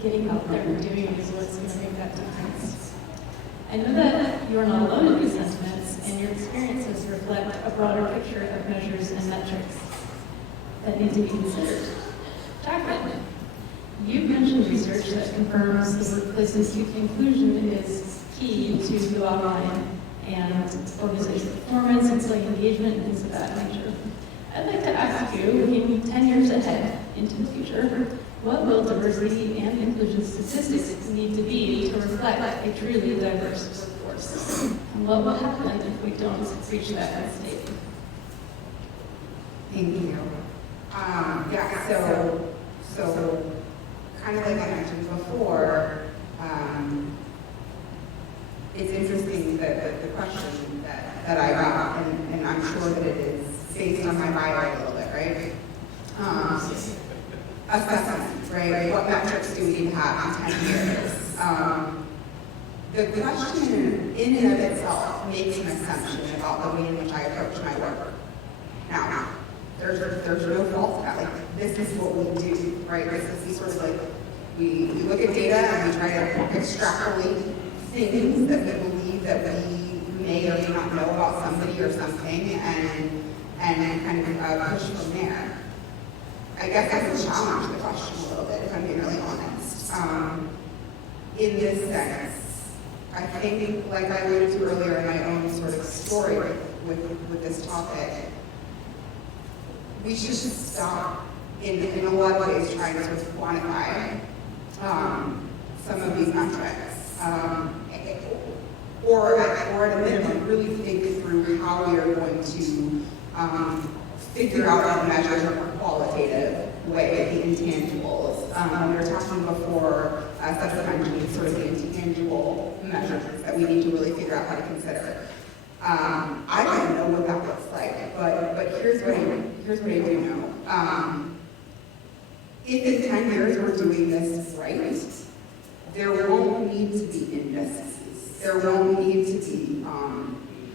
getting out there and doing is what's going to make that difference. I know that you're not alone in these sentiments, and your experiences reflect a broader picture of measures and metrics that need to be considered. Jacqueline, you've mentioned research that confirms the workplace's youth inclusion is key to ULI and organizational performance, employee engagement, and things of that nature. I'd like to ask you, looking 10 years ahead into the future, what will diversity and inclusion statistics need to be to reflect a truly diverse workforce? And what will happen if we don't reach that end state? Thank you. So kind of like I mentioned before, it's interesting that the question that I got, and I'm sure that it is based on my bio a little bit, right? Assessment, right? What metrics do we have in 10 years? The question in and of itself makes an assumption about the way in which I approach my work. Now, there's no fault to that. Like, this is what we do, right? This is sort of like, we look at data and we try to extrapolate things that we believe that we may or may not know about somebody or something, and kind of push from there. I guess I would challenge the question a little bit, if I'm being really honest. In this sense, I think, like I alluded to earlier in my own sort of story with this topic, we should just stop in a lot of ways trying to sort of quantify some of these metrics. Or at a minimum, really think through how we are going to figure out how to measure in a qualitative way the intangibles. We were talking before, Seth mentioned sort of the intangible measures that we need to really figure out how to consider. I don't know what that looks like, but here's what I do know. If in 10 years we're doing this right, there won't need to be indices. There won't need to be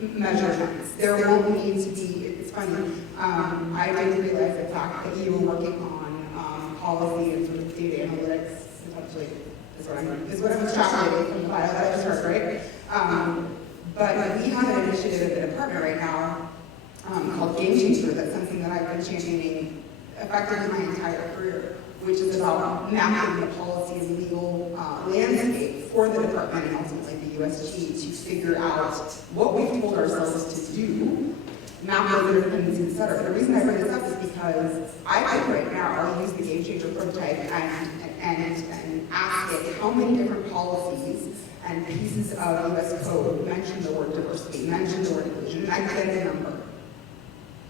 measurements. There won't need to be, it's funny, I didn't realize the fact that you were working on policy and sort of data analytics, essentially, is what I'm extrapolating from the file that I just heard, right? But we have an initiative in the department right now called Game Changer. That's something that I've been championing effectively my entire career, which is about mapping the policy and legal landscape for the department and ultimately the USG to figure out what we've told ourselves to do, map those things, et cetera. The reason I bring this up is because I think right now I'll use the Game Changer prototype and ask it how many different policies and pieces of US code mention the word diversity, mention the word inclusion, and I can get a number.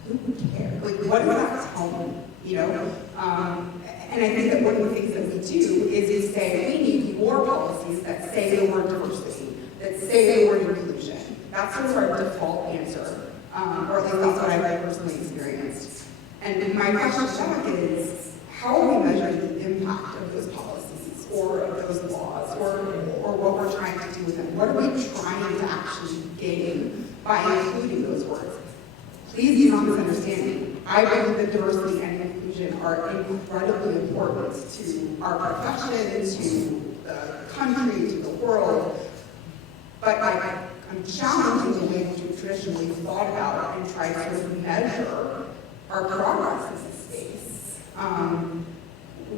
Who would care? Like, what does that tell me? You know? And I think that one of the things that we do is we say, we need more policies that say the word diversity, that say the word inclusion. That's sort of our default answer, or at least that's what I've personally experienced. And my question back is, how are we measuring the impact of those policies, or of those laws, or what we're trying to do with them? What are we trying to actually gain by including those words? Please do not misunderstand me. I believe that diversity and inclusion are incredibly important to our profession, to the country, to the world. But I'm challenging the way that we've traditionally thought about and tried to sort of measure our progress in this space.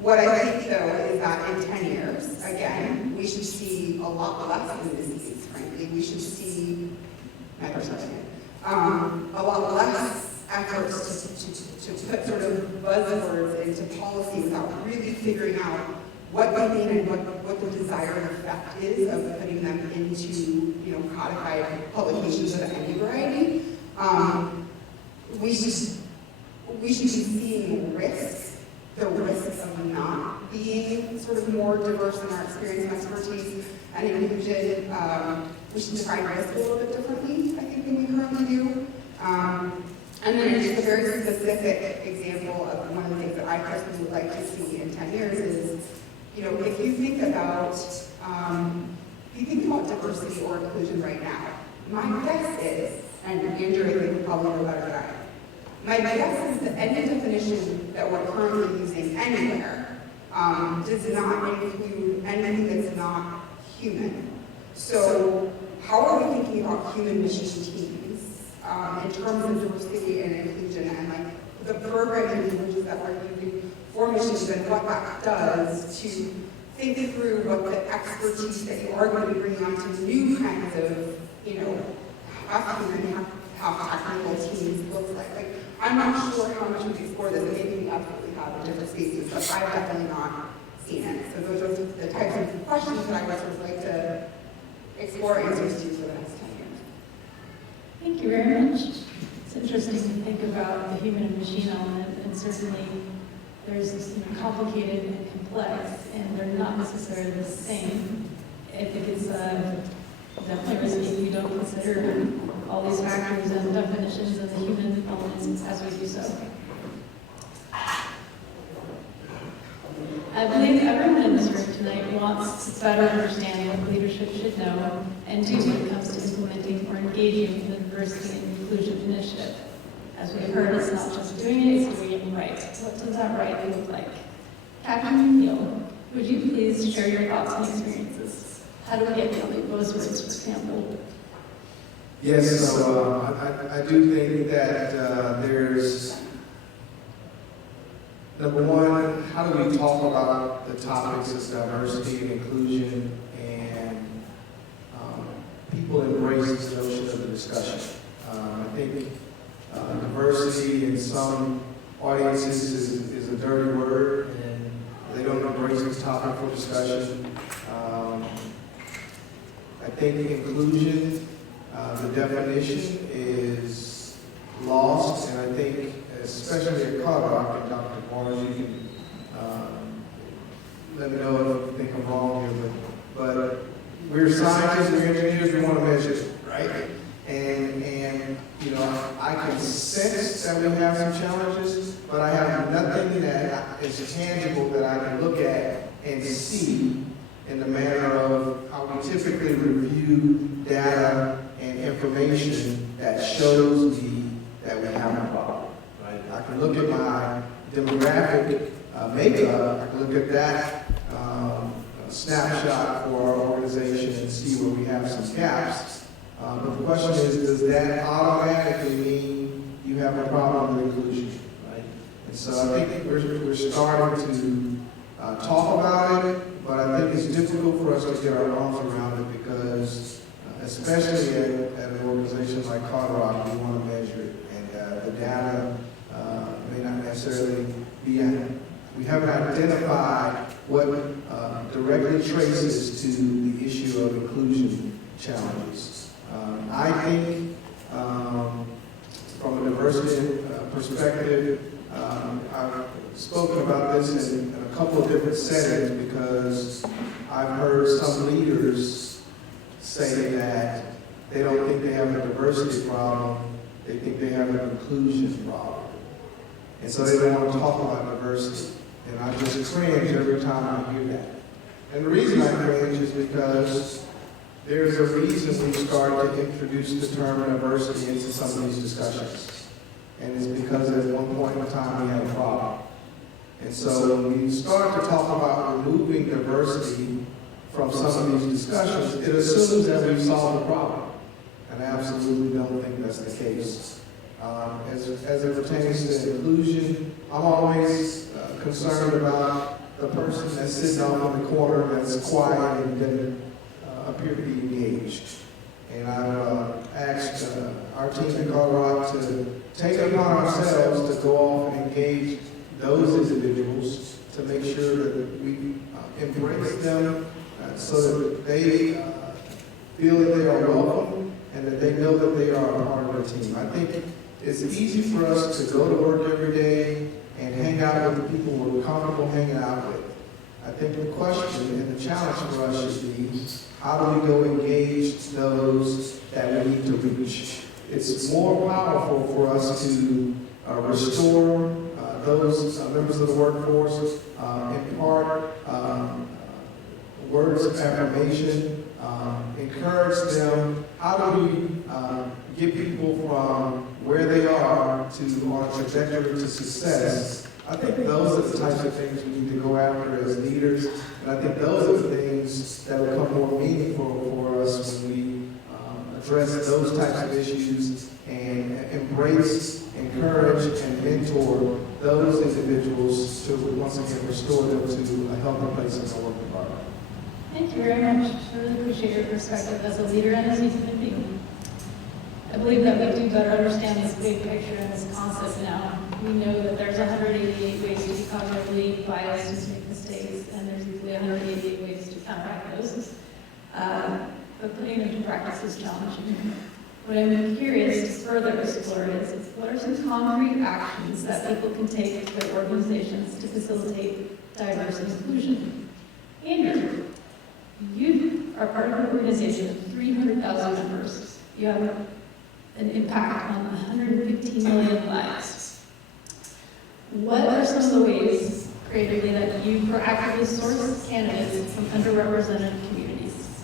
What I think, though, is that in 10 years, again, we should see a a lot less than disease, frankly. We should see, a lot less efforts to put sort of buzzwords into policy without really figuring out what they mean and what the desired effect is of putting them into, codified publications of any variety. We should be seeing the risks of not being sort of more diverse in our experience and expertise and inclusion. We should define risk a little bit differently, I think, than we currently do. And then just a very specific example of one of the things that I personally would like to see in 10 years is, if you think about diversity or inclusion right now, my guess is, and Andrew, I think, would probably know better than I, my guess is that any definition that we're currently using anywhere does not include anything that's not human. So how are we thinking about human machine teams in terms of diversity and inclusion and like the programming languages that we're using for machines and what that does to think through what the expertise that you are going to be bringing onto new kinds of, how technical teams look like. I'm not sure how much we've explored this, and maybe we absolutely have in different spaces, but I've definitely not seen it. So those are the types of questions that I would sort of like to explore answers to for the next 10 years. Thank you very much. It's interesting to think about the human and machine element, and certainly there's this complicated and complex, and they're not necessarily the same. I think it's definitely risky if you don't consider all these factors and definitions of the human elements as we do so. I believe everyone in this room tonight wants to better understand what leadership should know and do when it comes to implementing or engaging in the diversity and inclusion initiative. As we've heard, it's not just doing it, it's doing it right. What does that right look like? Captain Neal, would you please share your thoughts and experiences? How do we get beyond those words, for example? Yes, so I do think that there's, number one, how do we talk about the topics of diversity and inclusion and people embrace this notion of the discussion. I think diversity in some audiences is a dirty word, and they don't embrace this topic for discussion. I think inclusion, the definition is lost, and I think, especially at Colorado, and Dr. Barnes, you can let me know if you think I'm wrong here, but we're scientists, we're engineers, we want to measure it, right? And I can sense that we have some challenges, but I have nothing that is tangible that I can look at and see in the manner of how we typically review data and information that shows me that we have a problem. Right? I can look at my demographic makeup, I can look at that snapshot for our organization and see where we have some gaps. But the question is, does that automatically mean you have a problem with inclusion? Right? And so I think we're starting to talk about it, but I think it's difficult for us to get our arms around it because, especially at an organization like Colorado, we want to measure it, and the data may not necessarily be. We haven't identified what directly traces to the issue of inclusion challenges. I think from a diversity perspective, I've spoken about this in a couple of different settings because I've heard some leaders say that they don't think they have a diversity problem, they think they have an inclusion problem. And so they don't want to talk about diversity. And I just cringe every time I hear that. And the reason I cringe is because there's a reason we started to introduce the term diversity into some of these discussions. And it's because at one point in time we had a problem. And so when we start to talk about removing diversity from some of these discussions, it assumes that we've solved the problem. And I absolutely don't think that's the case. As it pertains to inclusion, I'm always concerned about the person that's sitting off in the corner that's quiet and getting appear to be engaged. And I've asked our team in Colorado to take it upon ourselves to go off and engage those individuals to make sure that we embrace them so that they feel that they are welcome and that they know that they are a part of the team. I think it's easy for us to go to work every day and hang out with the people we're comfortable hanging out with. I think the question and the challenge for us should be, how do we go engage those that we need to reach? It's more powerful for us to restore those members of the workforce, impart words of affirmation, encourage them. How do we get people from where they are to on a trajectory to success? I think those are the types of things we need to go after as leaders, and I think those are the things that become more meaningful for us when we address those types of issues and embrace, encourage, and mentor those individuals to once again restore them to a healthy place in the work environment. Thank you very much. I really appreciate your perspective as a leader and as a human being. I believe that we do better understand this big picture and this concept now. We know that there's 188 ways to be cognitively biased, to make mistakes, and there's usually 188 ways to counteract those. But putting them into practice is challenging. What I'm curious to further explore is what are some concrete actions that people can take with their organizations to facilitate diverse inclusion? Andrew, you are part of an organization of 300,000 members. You have an impact on 115 million lives. What are some of the ways, creatively, that you proactively source candidates from underrepresented communities?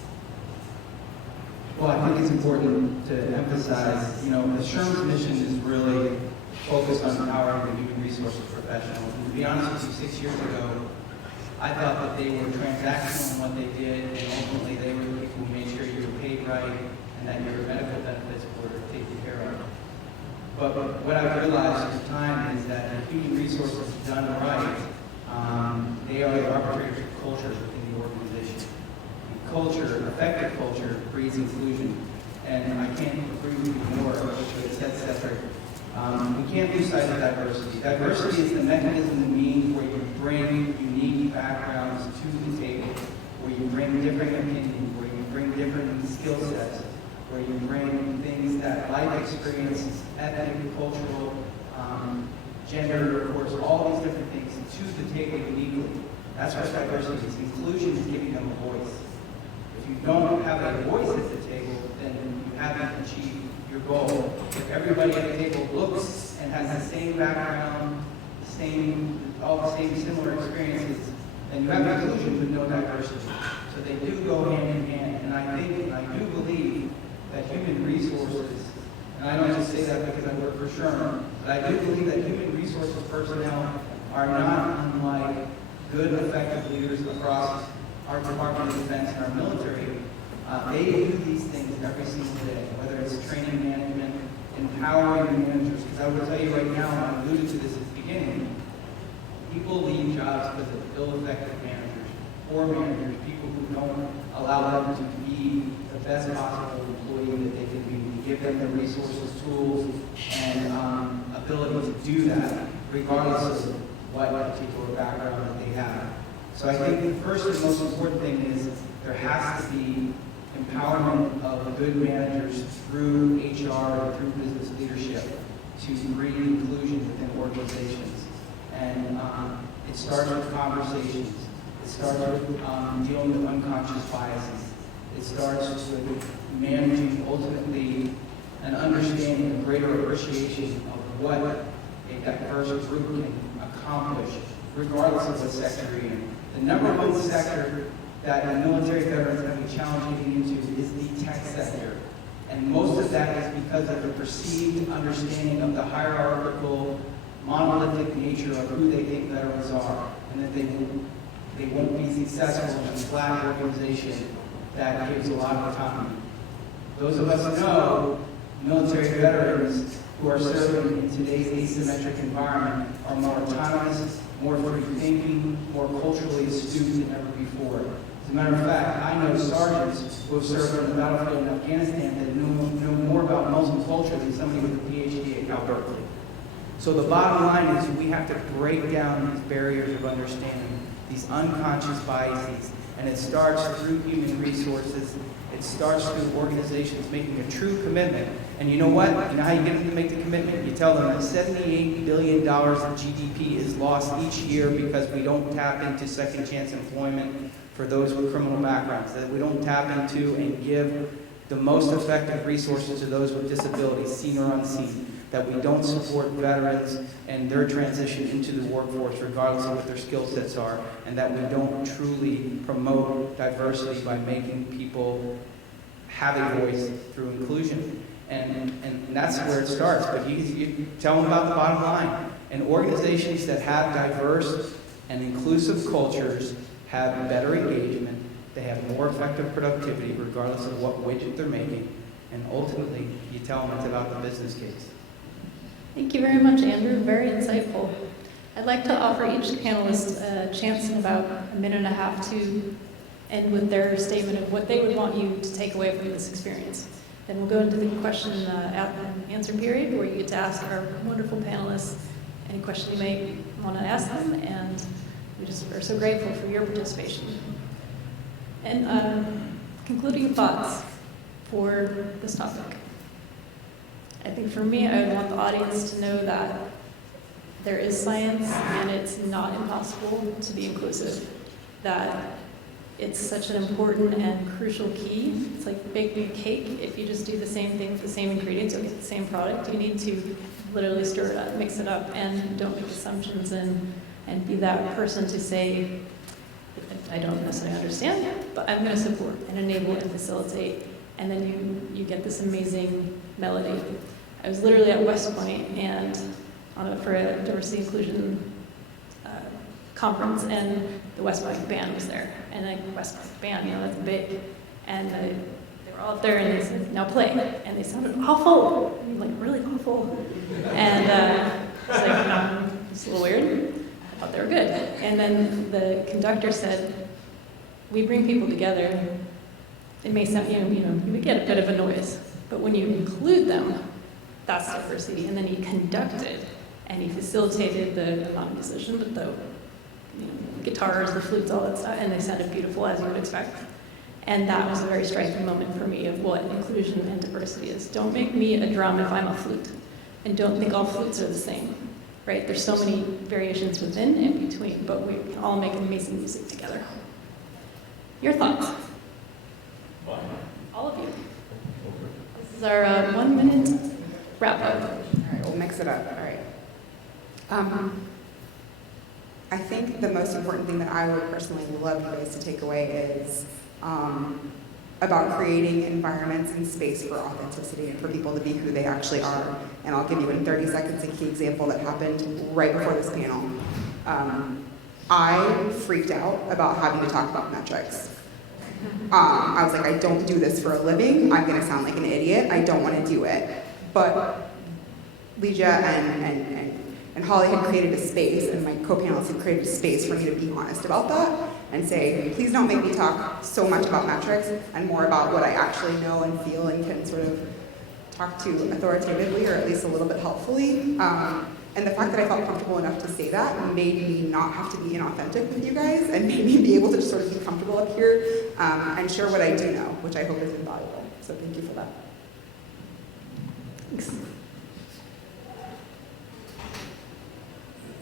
Well, I think it's important to emphasize, the SHRM's mission is really focused on empowering the human resources professional. And to be honest with you, 6 years ago, I thought that they were transactional in what they did, and ultimately they were the people who made sure you were paid right and that your medical benefits were taken care of. But what I've realized with time is that if human resources done right, they are the arbitrators of culture within the organization. Culture, effective culture, breeds inclusion. And I can't agree with you more with what you said, Cedric. We can't lose sight of diversity. Diversity is the mechanism, the means where you bring unique backgrounds to the table, where you bring different opinions, where you bring different skill sets, where you bring things that life experiences, ethnic, cultural, gender, of course, all these different things to the table uniquely. That's what diversity is. Inclusion is giving them a voice. If you don't have a voice at the table, then you haven't achieved your goal. If everybody at the table looks and has the same background, all the same similar experiences, then you have inclusion with no diversity. So they do go hand in hand. And I do believe that human resources, and I don't just say that because I work for SHRM, but I do believe that human resources personnel are not unlike good, effective leaders across our Department of Defense and our military. They do these things every single day, whether it's training management, empowering managers. Because I will tell you right now, and I alluded to this at the beginning, people leave jobs because of ill-effective managers, poor managers, people who don't allow them to be the best possible employee that they can be. We give them the resources, tools, and ability to do that, regardless of what particular background that they have. So I think the first and most important thing is there has to be empowerment of good managers through HR, through business leadership, to breed inclusion within organizations. And it starts with conversations. It starts with dealing with unconscious biases. It starts with managing, ultimately, an understanding, a greater appreciation of what a diverse group can accomplish, regardless of what sector you're in. The number one sector that the military veterans are going to be challenged getting into is the tech sector. And most of that is because of the perceived understanding of the hierarchical, monolithic nature of who they think veterans are, and that they won't be successful in a flat organization that gives a lot of autonomy. Those of us who know military veterans who are serving in today's asymmetric environment are more autonomous, more free thinking, more culturally astute than ever before. As a matter of fact, I know sergeants who have served on the battlefield in Afghanistan that know more about Muslim culture than somebody with a PhD at Cal Berkeley. So the bottom line is we have to break down these barriers of understanding, these unconscious biases, and it starts through human resources. It starts through organizations making a true commitment. And you know what? You know how you get them to make the commitment? You tell them that $78 billion in GDP is lost each year because we don't tap into second chance employment for those with criminal backgrounds, that we don't tap into and give the most effective resources to those with disabilities, seen or unseen, that we don't support veterans and their transition into the workforce regardless of what their skill sets are, and that we don't truly promote diversity by making people have a voice through inclusion. And that's where it starts. But you tell them about the bottom line. And organizations that have diverse and inclusive cultures have better engagement, they have more effective productivity regardless of what widget they're making, and ultimately you tell them it's about the business case. Thank you very much, Andrew. Very insightful. I'd like to offer each panelist a chance in about a minute and a half to end with their statement of what they would want you to take away from this experience. Then we'll go into the question and answer period where you get to ask our wonderful panelists any question you may want to ask them, and we just are so grateful for your participation. And concluding thoughts for this topic. I think for me, I would want the audience to know that there is science and it's not impossible to be inclusive. That it's such an important and crucial key. It's like baking a cake. If you just do the same thing with the same ingredients, you'll get the same product. You need to literally stir it up, mix it up, and don't make assumptions and be that person to say, I don't necessarily understand, but I'm going to support and enable and facilitate. And then you get this amazing melody. I was literally at West Point and for a diversity inclusion conference, and the West Point band was there. And the West Point band, that's big. And they were all up there and they said, now play. And they sounded awful, like really awful. And it's like, it's a little weird. I thought they were good. And then the conductor said, we bring people together. It may sound, you may get a bit of a noise, but when you include them, that's diversity. And then he conducted and he facilitated the not musician, but the guitars, the flutes, all that stuff, and they sounded beautiful as you would expect. And that was a very striking moment for me of what inclusion and diversity is. Don't make me a drum if I'm a flute, and don't think all flutes are the same, right? There's so many variations within and between, but we can all make amazing music together. Your thoughts? All of you. This is our 1 minute wrap up. All right, we'll mix it up. All right. I think the most important thing that I would personally love you guys to take away is about creating environments and space for authenticity and for people to be who they actually are. And I'll give you in 30 seconds a key example that happened right before this panel. I freaked out about having to talk about metrics. I was like, I don't do this for a living. I'm gonna sound like an idiot. I don't wanna do it. But Legia and Holly had created a space, and my co-panelists had created a space for me to be honest about that and say, please don't make me talk so much about metrics and more about what I actually know and feel and can sort of talk to authoritatively or at least a little bit helpfully. And the fact that I felt comfortable enough to say that made me not have to be inauthentic with you guys and made me be able to just sort of be comfortable up here and share what I do know, which I hope is invaluable. So thank you for that. Thanks.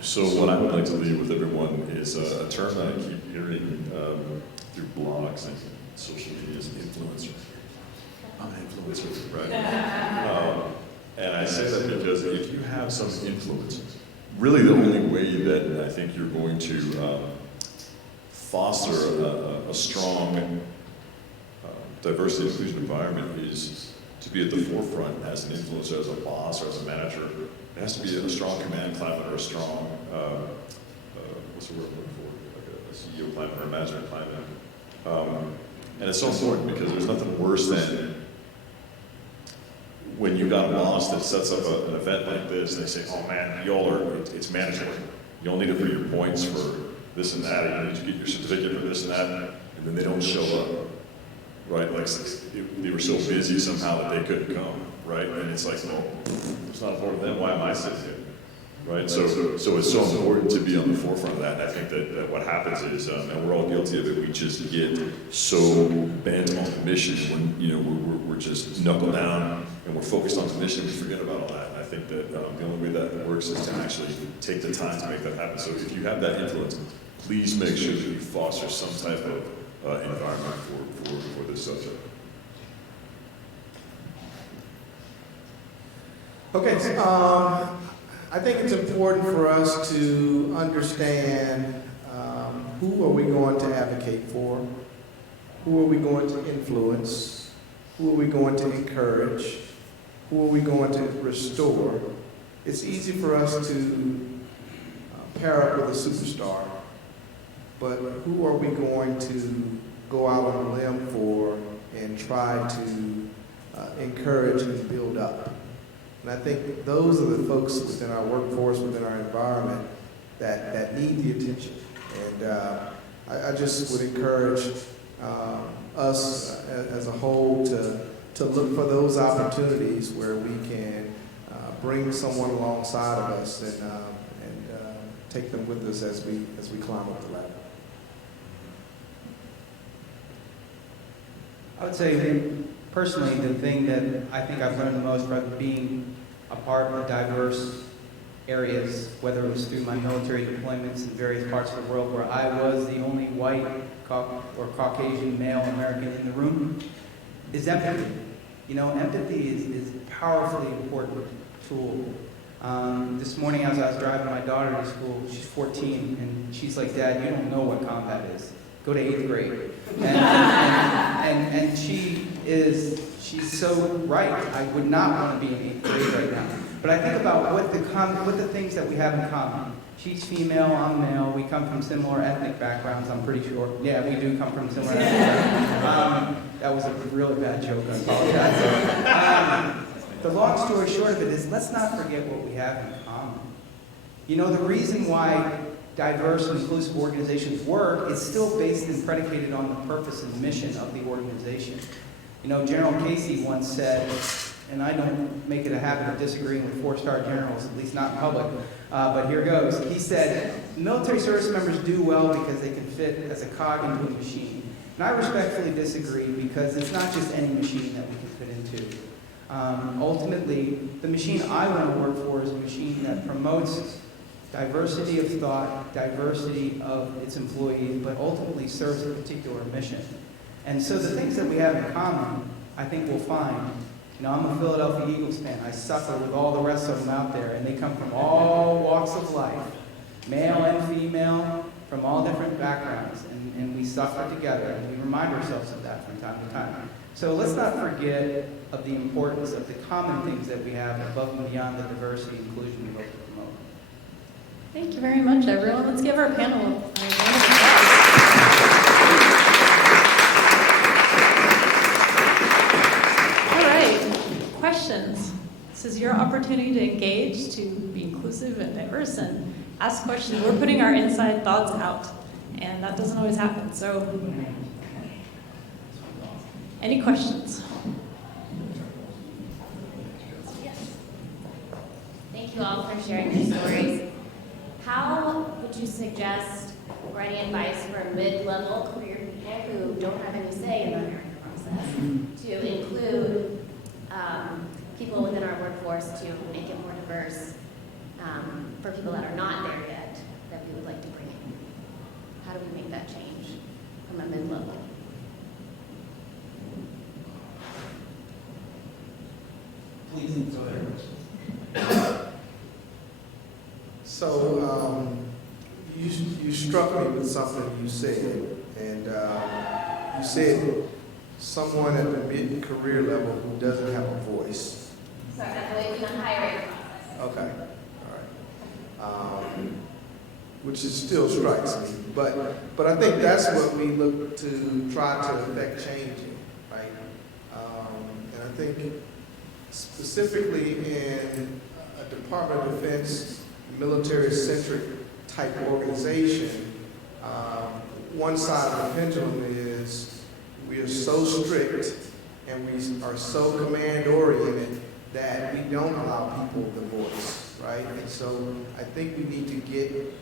So what I would like to leave with everyone is a term that I keep hearing through blogs and social media is influencer. I'm an influencer, right? And I say that because if you have some influence, really the only way that I think you're going to foster a strong diversity and inclusion environment is to be at the forefront as an influencer, as a boss, or as a manager. It has to be a strong command climate or a strong, what's the word I'm looking for? Like a CEO climate or a management climate. And it's so important because there's nothing worse than when you got a boss that sets up an event like this, and they say, oh man, y'all are, it's mandatory. You all need it for your points for this and that, you need to get your certificate for this and that. and then they don't show up, right? Like they were so busy somehow that they couldn't come, right? And it's like, no, it's not important to them. Why am I sitting here? Right, so it's so important to be on the forefront of that. And I think that what happens is, and we're all guilty of it, we just get so bent on the mission when we're just knuckle down and we're focused on the mission, we forget about all that. And I think that the only way that works is to actually take the time to make that happen. So if you have that influence, please make sure that you foster some type of environment for this subject. Okay, I think it's important for us to understand who are we going to advocate for, who are we going to influence, who are we going to encourage, who are we going to restore. It's easy for us to pair up with a superstar, but who are we going to go out on a limb for and try to encourage and build up? And I think those are the folks within our workforce, within our environment, that need the attention. And I just would encourage us as a whole to look for those opportunities where we can bring someone alongside of us and take them with us as we climb up the ladder. I would say, personally, the thing that I think I've learned the most from being a part of diverse areas, whether it was through my military deployments in various parts of the world where I was the only white or Caucasian male American in the room, is empathy. Empathy is a powerfully important tool. This morning as I was driving my daughter to school, she's 14, and she's like, "Dad, you don't know what combat is. Go to 8th grade." And she's so right. I would not want to be in 8th grade right now. But I think about what the things that we have in common. She's female, I'm male. We come from similar ethnic backgrounds, I'm pretty sure. Yeah, we do come from similar ethnic backgrounds. That was a really bad joke, I apologize. The long story short of it is, let's not forget what we have in common. The reason why diverse and inclusive organizations work is still based and predicated on the purpose and mission of the organization. General Casey once said, and I don't make it a habit of disagreeing with 4-star generals, at least not in public, but here goes. He said, military service members do well because they can fit as a cog into a machine. And I respectfully disagree, because it's not just any machine that we can fit into. Ultimately, the machine I want to work for is a machine that promotes diversity of thought, diversity of its employees, but ultimately serves a particular mission. And so the things that we have in common, I think we'll find. I'm a Philadelphia Eagles fan. I suffer with all the rest of them out there, and they come from all walks of life, male and female, from all different backgrounds, and we suffer together, and we remind ourselves of that from time to time. So let's not forget of the importance of the common things that we have above and beyond the diversity and inclusion we hope to promote. Thank you very much, everyone. Let's give our panel a round of applause. All right, questions. This is your opportunity to engage, to be inclusive and diverse and ask questions. We're putting our inside thoughts out, and that doesn't always happen. So, any questions? Yes. Thank you all for sharing your stories. How would you suggest, or any advice for mid-level career people who don't have any say in the hiring process, to include people within our workforce to make it more diverse for people that are not there yet that we would like to bring in? How do we make that change from a mid-level? Please, go ahead. So you struck me with something you said, and you said someone at the mid-career level who doesn't have a voice. So that's the hiring process. Okay, all right. Which is still strikes me, but I think that's what we look to try to affect change in, right? And I think specifically in a Department of Defense military-centric type organization, one side of the pendulum is so strict and we are so command-oriented that we don't allow people the voice, right? And so I think we need to get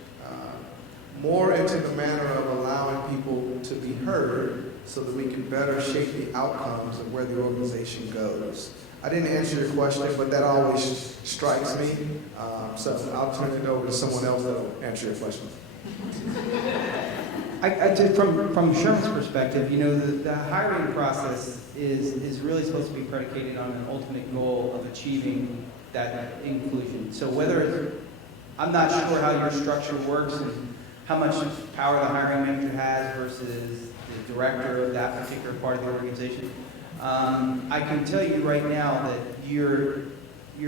more into the manner of allowing people to be heard so that we can better shape the outcomes of where the organization goes. I didn't answer your question, but that always strikes me. So I'll turn it over to someone else that will answer your question. From Sherman's perspective, you know, the hiring process is really supposed to be predicated on an ultimate goal of achieving that inclusion. So whether, I'm not sure how your structure works and how much power the hiring manager has versus the director of that particular part of the organization. I can tell you right now that your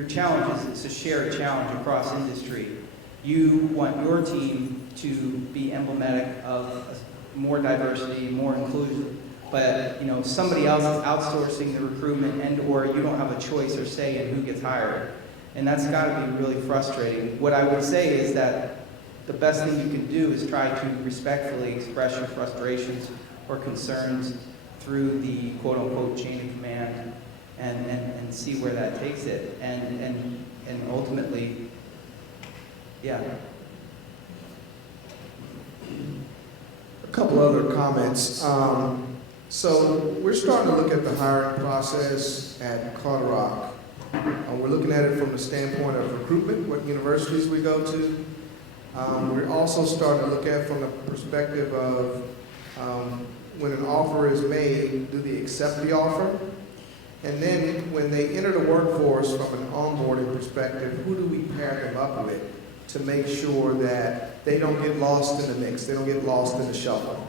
challenge is a shared challenge across industry. You want your team to be emblematic of more diversity, more inclusion, but you know somebody else is outsourcing the recruitment, and/or you don't have a choice or say in who gets hired, and that's got to be really frustrating. What I would say is that the best thing you can do is try to respectfully express your frustrations or concerns through the quote-unquote chain of command, and see where that takes it, and ultimately, yeah. A couple other comments. So we're starting to look at the hiring process at Carter Rock. We're looking at it from the standpoint of recruitment, what universities we go to. We're also starting to look at it from the perspective of when an offer is made, do they accept the offer? And then when they enter the workforce from an onboarding perspective, who do we pair them up with to make sure that they don't get lost in the mix, they don't get lost in the shuffle?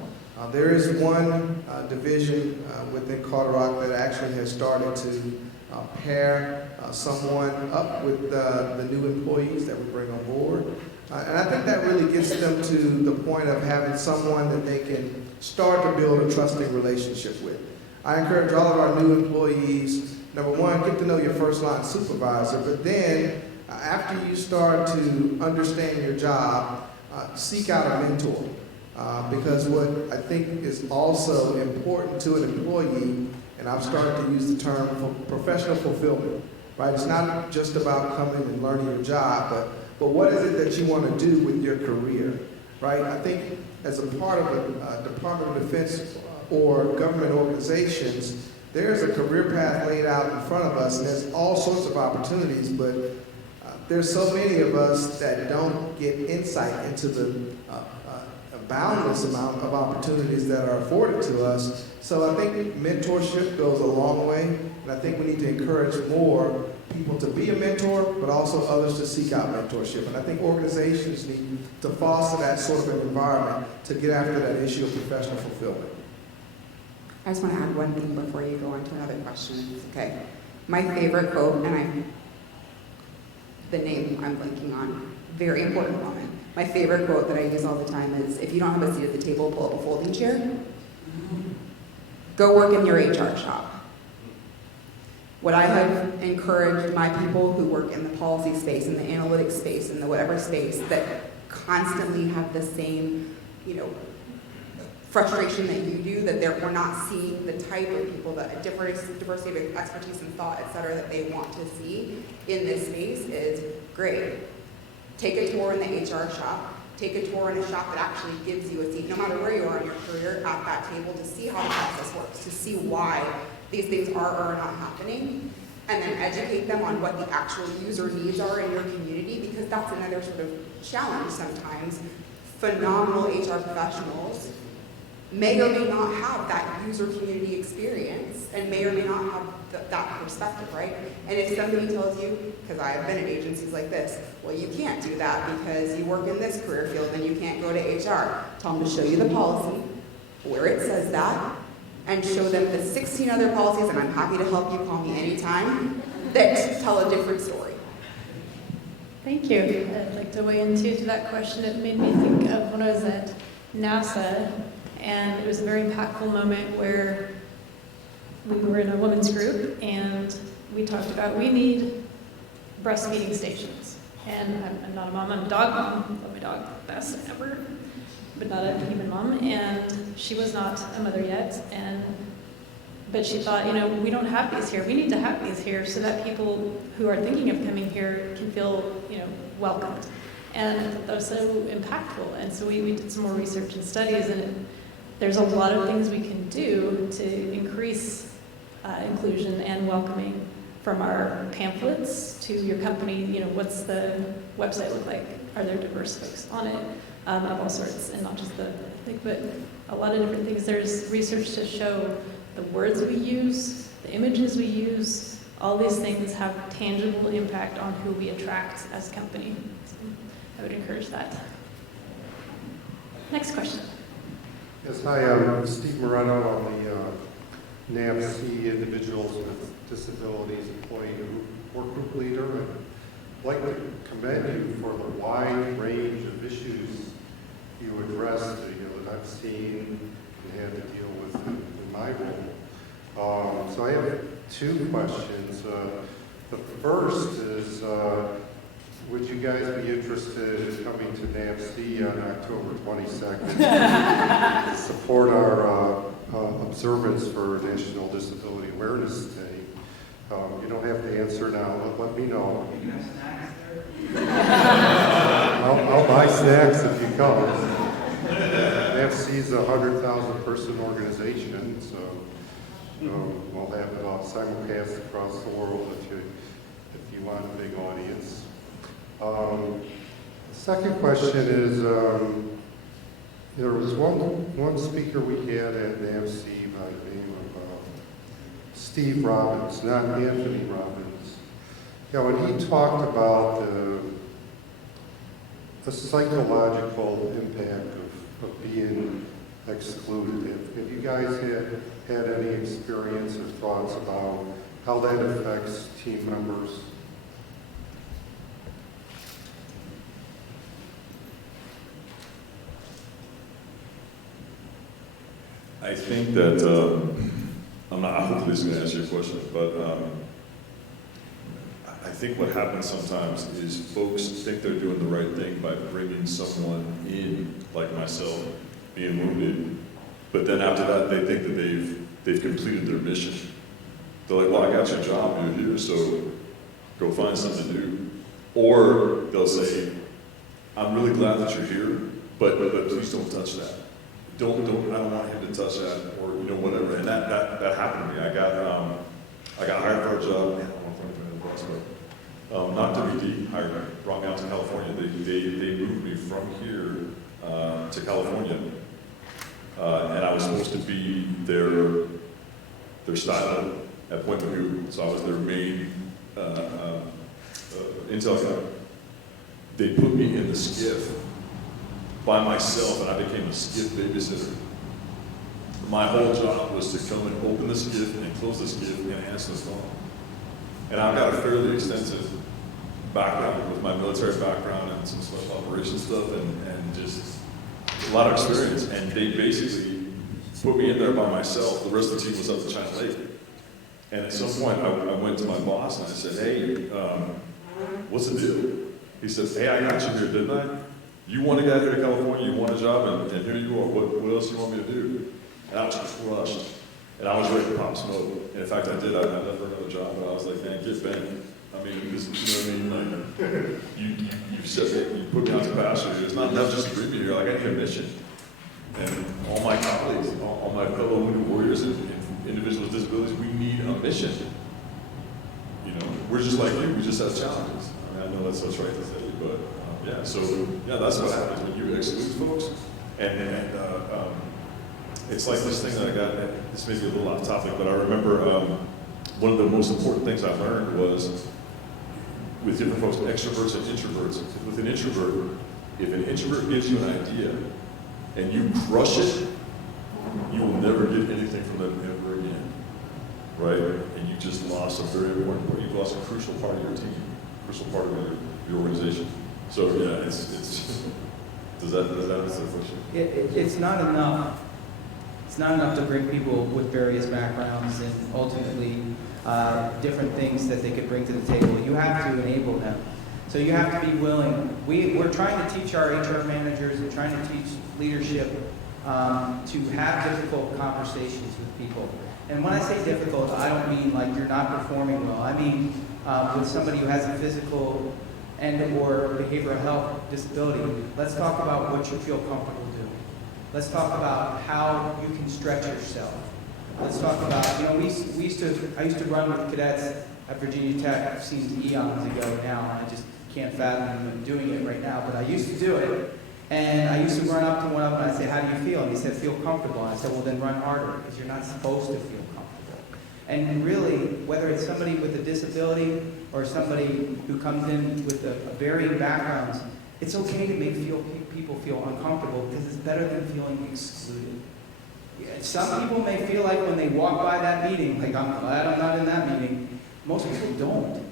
There is one division within Carter Rock that actually has started to pair someone up with the new employees that we bring on board. And I think that really gets them to the point of having someone that they can start to build a trusting relationship with. I encourage all of our new employees, number one, get to know your first line supervisor, but then after you start to understand your job, seek out a mentor. Because what I think is also important to an employee, and I've started to use the term professional fulfillment, right? It's not just about coming and learning your job, but what is it that you want to do with your career, right? I think as a part of a Department of Defense or government organizations, there's a career path laid out in front of us, and there's all sorts of opportunities, but there's so many of us that don't get insight into the boundless amount of opportunities that are afforded to us. So I think mentorship goes a long way, and I think we need to encourage more people to be a mentor, but also others to seek out mentorship. And I think organizations need to foster that sort of an environment to get after that issue of professional fulfillment. I just want to add one thing before you go on to another question. Okay. My favorite quote, and the name I'm blanking on, very important woman. My favorite quote that I use all the time is, if you don't have a seat at the table, pull up a folding chair. Go work in your HR shop. What I have encouraged my people who work in the policy space, in the analytics space, in the whatever space, that constantly have the same, frustration that you do, that we're not seeing the type of people, that diversity of expertise and thought, et cetera, that they want to see in this space is great. Take a tour in the HR shop. Take a tour in a shop that actually gives you a seat, no matter where you are in your career, at that table to see how the process works, to see why these things are or are not happening, and then educate them on what the actual user needs are in your community, because that's another sort of challenge sometimes. Phenomenal HR professionals may or may not have that user community experience and may or may not have that perspective, right? And if somebody tells you, because I have been at agencies like this, well, you can't do that because you work in this career field and you can't go to HR. Tell them to show you the policy, where it says that, and show them the 16 other policies, and I'm happy to help you, call me anytime, that tell a different story. Thank you. I'd like to weigh in too to that question. It made me think of when I was at NASA, and it was a very impactful moment where we were in a women's group and we talked about we need breastfeeding stations. And I'm not a mom, I'm a dog mom. Love my dog, best ever, but not a human mom. And she was not a mother yet. And but she thought, we don't have these here. We need to have these here so that people who are thinking of coming here can feel, welcomed. And I thought that was so impactful. And so we did some more research and studies, and there's a lot of things we can do to increase inclusion and welcoming, from our pamphlets to your company. What's the website look like? Are there diverse folks on it of all sorts, and not just the ethnic, but a lot of different things. There's research to show the words we use, the images we use, all these things have tangible impact on who we attract as a company. So I would encourage that. Next question. Yes, hi, I'm Steve Moreno. I'm the NAVC Individuals with Disabilities Employee Work Group Leader. And I'd like to commend you for the wide range of issues you addressed that I've seen and had to deal with in my role. So I have two questions. The first is, would you guys be interested in coming to NAVC on October 22nd to support our observance for National Disability Awareness Day? You don't have to answer now, but let me know. You can have snacks there. I'll buy snacks if you come. NAVC is a 100,000 person organization, so we'll have it all simulcast across the world if you want a big audience. The second question is, there was one speaker we had at NAVC by the name of Steve Robbins, not Anthony Robbins. When he talked about the psychological impact of being excluded, have you guys had any experience or thoughts about how that affects team members? I think that, I'm not hopefully this is going to answer your question, but I think what happens sometimes is folks think they're doing the right thing by bringing someone in, like myself, being wounded, but then after that they think that they've completed their mission. They're like, well, I got your job, you're here, so go find something to do. Or they'll say, I'm really glad that you're here, but please don't touch that. I don't want him to touch that, or whatever. And that happened to me. I got hired for a job. Man, I don't want to put it in the box, but not WD, brought me out to California. They moved me from here to California, and I was supposed to be their stylist at Point Mugu. So I was their main intel guy. They put me in the skiff by myself, and I became a skiff babysitter. My whole job was to come and open the skiff and close the skiff and answer the phone. And I've got a fairly extensive background with my military background and some special operations stuff, and just a lot of experience. And they basically put me in there by myself. The rest of the team was up to China Lake. And at some point, I went to my boss and I said, hey, what's the deal? He says, hey, I got you here, didn't I? You want to get here to California, you want a job, and here you are. What else do you want me to do? And I was crushed. And I was ready to pop smoke. And in fact, I did. I had never another job, but I was like, man, get bent. I mean, this, you know what I mean? Like, you said that you put me out to pasture. It's not enough just to bring me here. Like, I need a mission. And all my colleagues, all my fellow wounded warriors and individuals with disabilities, we need a mission. We're just like you. We just have challenges. I know that's what's right to say, but yeah. So that's what happens when you exclude folks. And it's like this thing that I got. This may be a little off topic, but I remember one of the most important things I learned was with different folks, extroverts and introverts. With an introvert, if an introvert gives you an idea and you crush it, you will never get anything from them ever again, right? And you just lost a very important part. You've lost a crucial part of your team, crucial part of your organization. So yeah, it's does that answer the question? It's not enough. It's not enough to bring people with various backgrounds and ultimately different things that they could bring to the table. You have to enable them. So you have to be willing. We're trying to teach our HR managers and trying to teach leadership to have difficult conversations with people. And when I say difficult, I don't mean like you're not performing well. I mean with somebody who has a physical and or behavioral health disability, let's talk about what you feel comfortable doing. Let's talk about how you can stretch yourself. Let's talk about, I used to run with cadets at Virginia Tech. It seems eons ago now, and I just can't fathom doing it right now, but I used to do it. And I used to run up to one of them and I'd say, how do you feel? And he said, feel comfortable. And I said, well, then run harder, because you're not supposed to feel comfortable. And really, whether it's somebody with a disability or somebody who comes in with a varying backgrounds, it's okay to make people feel uncomfortable, because it's better than feeling excluded. Some people may feel like when they walk by that meeting, like, I'm glad I'm not in that meeting. Most people don't.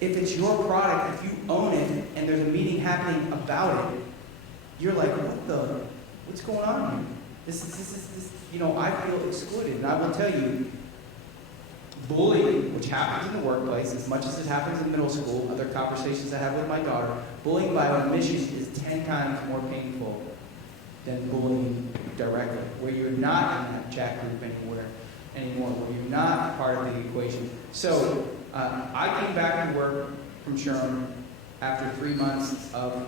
If it's your product, if you own it, and there's a meeting happening about it, you're like, what's going on here? This, I feel excluded. And I will tell you, bullying, which happens in the workplace as much as it happens in middle school, other conversations I have with my daughter, bullying by omission is 10 times more painful than bullying directly, where you're not in that chat group anymore, where you're not part of the equation. So I came back to work from Sherman after 3 months of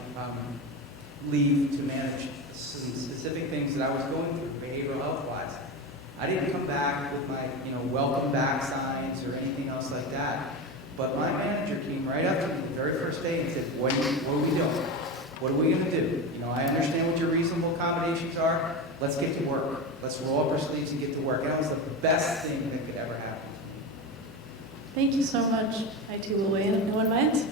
leave to manage some specific things that I was going through, behavioral health-wise. I didn't come back with my, welcome back signs or anything else like that. But my manager came right up to me the very first day and said, what are we doing? What are we going to do? I understand what your reasonable accommodations are. Let's get to work. Let's roll up our sleeves and get to work. And that was the best thing that could ever happen. Thank you so much. I too will weigh in if no one minds.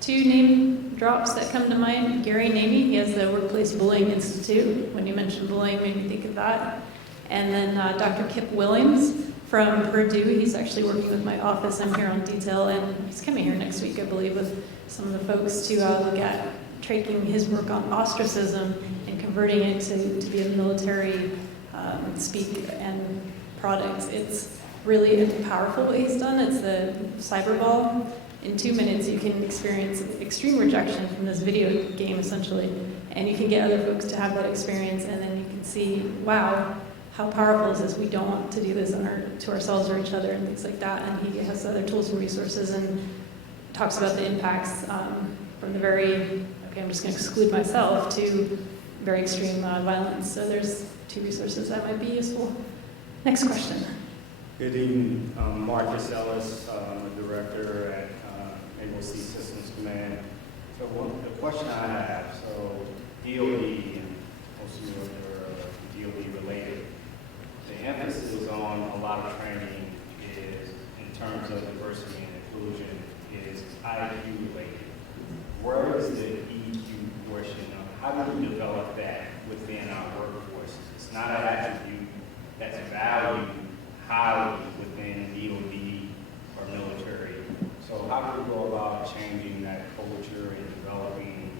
2 name drops that come to mind. Gary Namey, he has the Workplace Bullying Institute. When you mentioned bullying, made me think of that. And then Dr. Kip Williams from Purdue. He's actually working with my office. I'm here on detail, and he's coming here next week, I believe, with some of the folks to look at taking his work on ostracism and converting it to be a military speak and product. It's really powerful what he's done. It's the cyberball. In 2 minutes, you can experience extreme rejection from this video game, essentially, and you can get other folks to have that experience, and then you can see, wow, how powerful is this? We don't want to do this to ourselves or each other and things like that. And he has other tools and resources and talks about the impacts from the very, okay, I'm just going to exclude myself, to very extreme violence. So there's 2 resources that might be useful. Next question. Good evening. Marcus Ellis, I'm a director at Naval Sea Systems Command. So the question I have, DOD, and most of you are DOD related. The emphasis on a lot of training is, in terms of diversity and inclusion, is IQ related. Where is the EQ portion of how do we develop that within our workforces? It's not an attribute that's valued highly within DOD or military. So how do we go about changing that culture and developing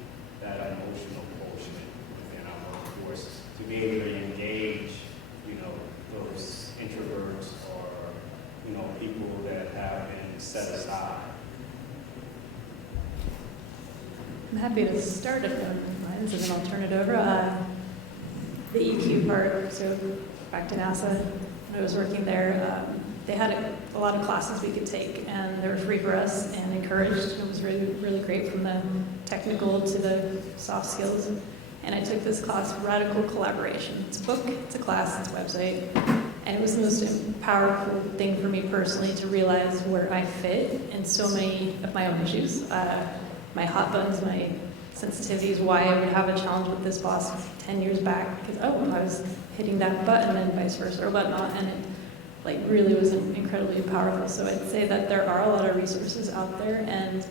that emotional quotient within our workforce to be able to engage, those introverts or, people that have been set aside? I'm happy to start if no one minds, and then I'll turn it over. The EQ part, so back to NASA, when I was working there, they had a lot of classes we could take, and they were free for us and encouraged. It was really, really great, from the technical to the soft skills. And I took this class, Radical Collaboration. It's a book, it's a class, it's a website. And it was the most powerful thing for me personally to realize where I fit in so many of my own issues. My hot buttons, my sensitivities, why I would have a challenge with this boss 10 years back, because, I was hitting that button and vice versa, or whatnot, and it really was incredibly powerful. So I'd say that there are a lot of resources out there, and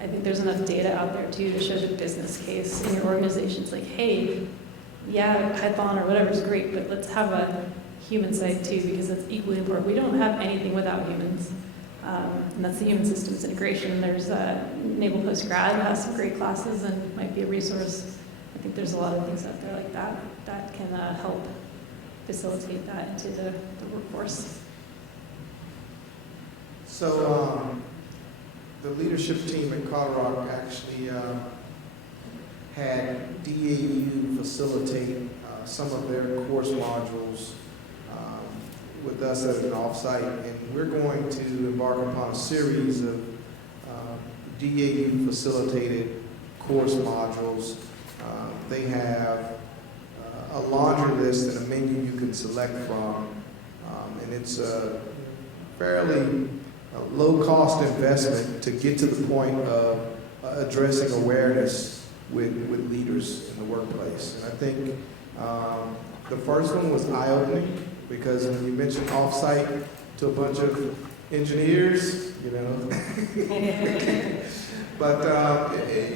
I think there's enough data out there too to show the business case in your organizations. Like, hey, yeah, Python or whatever is great, but let's have a human side too, because that's equally important. We don't have anything without humans. And that's the human systems integration. There's Naval Postgrad has some great classes and might be a resource. I think there's a lot of things out there like that that can help facilitate that into the workforce. So the leadership team in Colorado actually had DAU facilitate some of their course modules with us as an offsite, and we're going to embark upon a series of DAU facilitated course modules. They have a laundry list and a menu you can select from, and it's a fairly low-cost investment to get to the point of addressing awareness with leaders in the workplace. And I think the first one was eye-opening, because when you mention offsite to a bunch of engineers, you know, but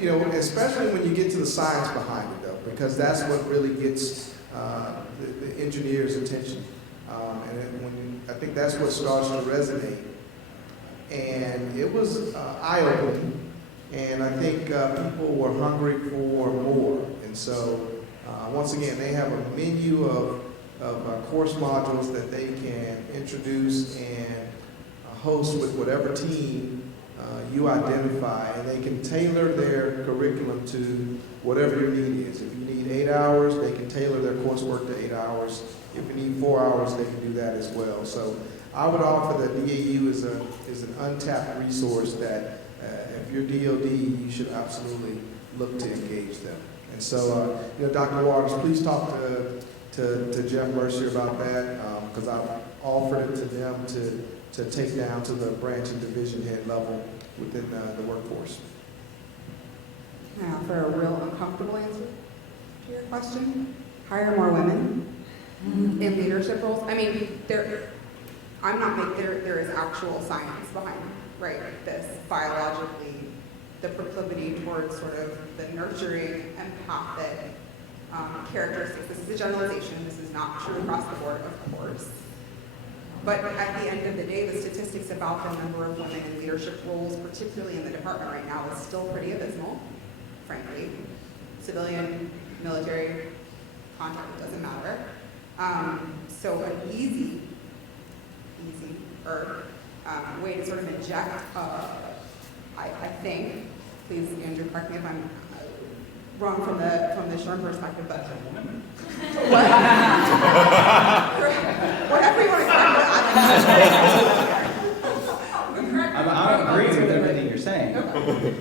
you know, especially when you get to the science behind it, though, because that's what really gets the engineer's attention, I think that's what starts to resonate. And it was eye-opening, and I think people were hungry for more. And so, once again, they have a menu of course modules that they can introduce and host with whatever team you identify, and they can tailor their curriculum to whatever your need is. If you need 8 hours, they can tailor their coursework to 8 hours. If you need 4 hours, they can do that as well. So I would offer that DAU is an untapped resource that if you're DOD, you should absolutely look to engage them. And so, you know, Dr. Waters, please talk to Jeff Mercier about that, because I've offered it to them to take down to the branch and division head level within the workforce. Can I offer a real uncomfortable answer to your question? Hire more women in leadership roles. I mean, there is actual science behind, right, this biologically, the proclivity towards sort of the nurturing, empathic characteristics. This is a generalization. This is not true across the board, of course. But at the end of the day, the statistics about the number of women in leadership roles, particularly in the department right now, is still pretty abysmal, frankly. Civilian, military, contract, it doesn't matter. So an easy way to sort of inject, I think, please, Andrew, correct me if I'm wrong from the SHRM perspective, but whatever you want to correct me, I'm agreeing with everything you're saying. Okay.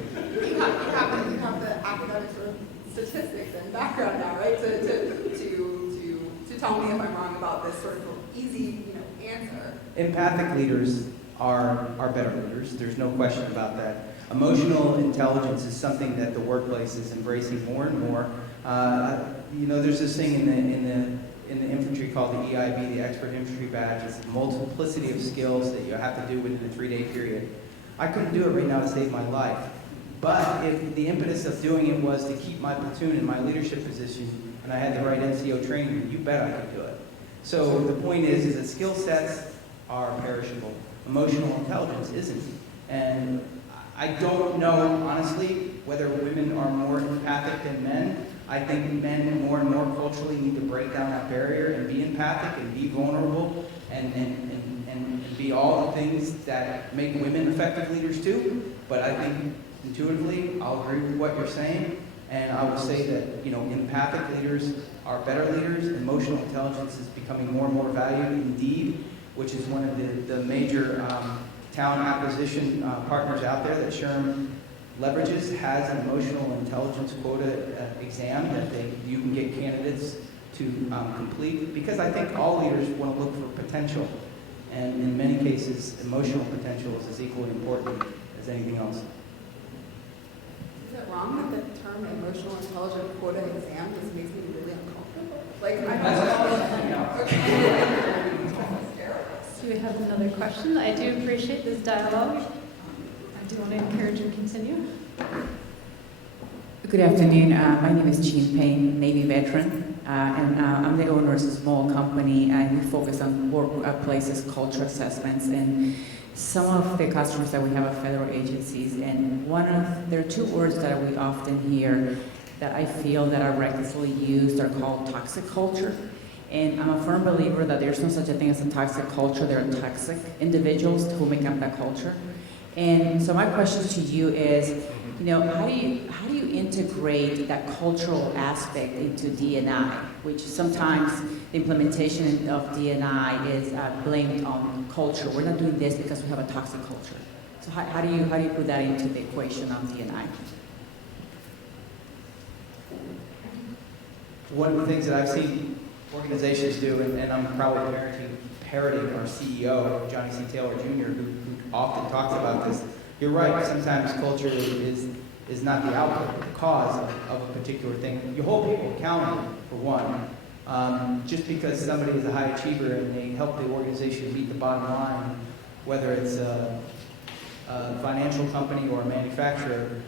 You have the academic sort of statistics and background now, right? To tell me if I'm wrong about this sort of easy, answer. Empathic leaders are better leaders. There's no question about that. Emotional intelligence is something that the workplace is embracing more and more. There's this thing in the infantry called the EIB, the Expert Infantry Badge. It's a multiplicity of skills that you have to do within a 3-day period. I couldn't do it right now to save my life. But if the impetus of doing it was to keep my platoon in my leadership position, and I had the right NCO training, you bet I could do it. So the point is that skill sets are perishable. Emotional intelligence isn't. And I don't know, honestly, whether women are more empathic than men. I think men more and more culturally need to break down that barrier and be empathic and be vulnerable and be all the things that make women effective leaders too. But I think intuitively, I'll agree with what you're saying. And I will say that, empathic leaders are better leaders. Emotional intelligence is becoming more and more valued indeed, which is one of the major talent acquisition partners out there that SHRM leverages, has an emotional intelligence quota exam that you can get candidates to complete, because I think all leaders want to look for potential, and in many cases emotional potential is as equally important as anything else. Is it wrong that the term emotional intelligence quota exam just makes me really uncomfortable? Like, Do we have another question? I do appreciate this dialogue. I do want to encourage you to continue. Good afternoon. My name is Jean Payne, Navy veteran, and I'm the owner of a small company, and we focus on workplaces, culture assessments, and some of the customers that we have are federal agencies, and there are two words that we often hear that I feel that are recklessly used are called toxic culture. And I'm a firm believer that there's no such a thing as a toxic culture. There are toxic individuals who make up that culture. And so my question to you is, how do you integrate that cultural aspect into D&I, which sometimes the implementation of D&I is blamed on culture. We're not doing this because we have a toxic culture. So how do you put that into the equation of D&I? One of the things that I've seen organizations do, and I'm probably parroting our CEO, Johnny C. Taylor Jr., who often talks about this. You're right, sometimes culture is not the output, the cause of a particular thing. You hold people accountable, for one. Just because somebody is a high achiever and they help the organization meet the bottom line, whether it's a financial company or a manufacturer,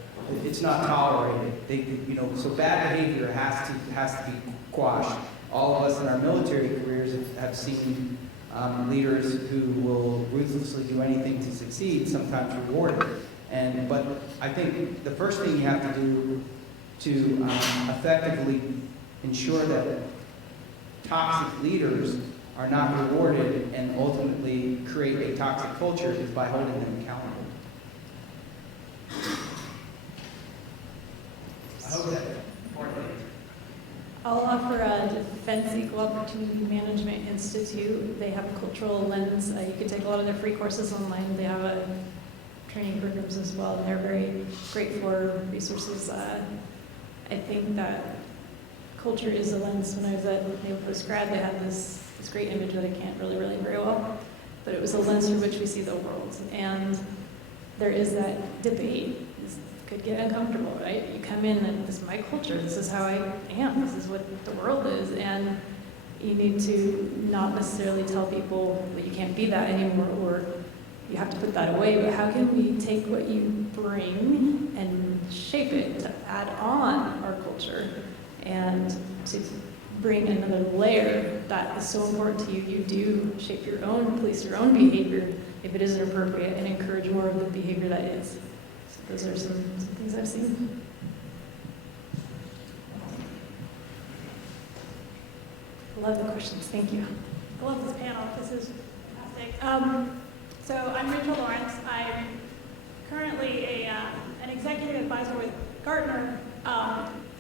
it's not tolerated. So bad behavior has to be quashed. All of us in our military careers have seen leaders who will ruthlessly do anything to succeed, sometimes rewarded. But I think the first thing you have to do to effectively ensure that toxic leaders are not rewarded and ultimately create a toxic culture is by holding them accountable. I hope that I'll offer a Defense Equal Opportunity Management Institute. They have a cultural lens. You can take a lot of their free courses online. They have training programs as well, and they're very great for resources. I think that culture is a lens. When I was at Naval Postgrad, they had this great image that I can't really relate very well, but it was a lens through which we see the world. And there is that debate. Could get uncomfortable, right? You come in and this is my culture, this is how I am, this is what the world is, and you need to not necessarily tell people that you can't be that anymore or you have to put that away, but how can we take what you bring and shape it to add on our culture and to bring another layer that is so important to you. You do shape your own, police your own behavior if it isn't appropriate and encourage more of the behavior that is. Those are some things I've seen. I love the questions. Thank you. I love this panel. This is fantastic. So I'm Rachel Lawrence. I'm currently an executive advisor with Gartner,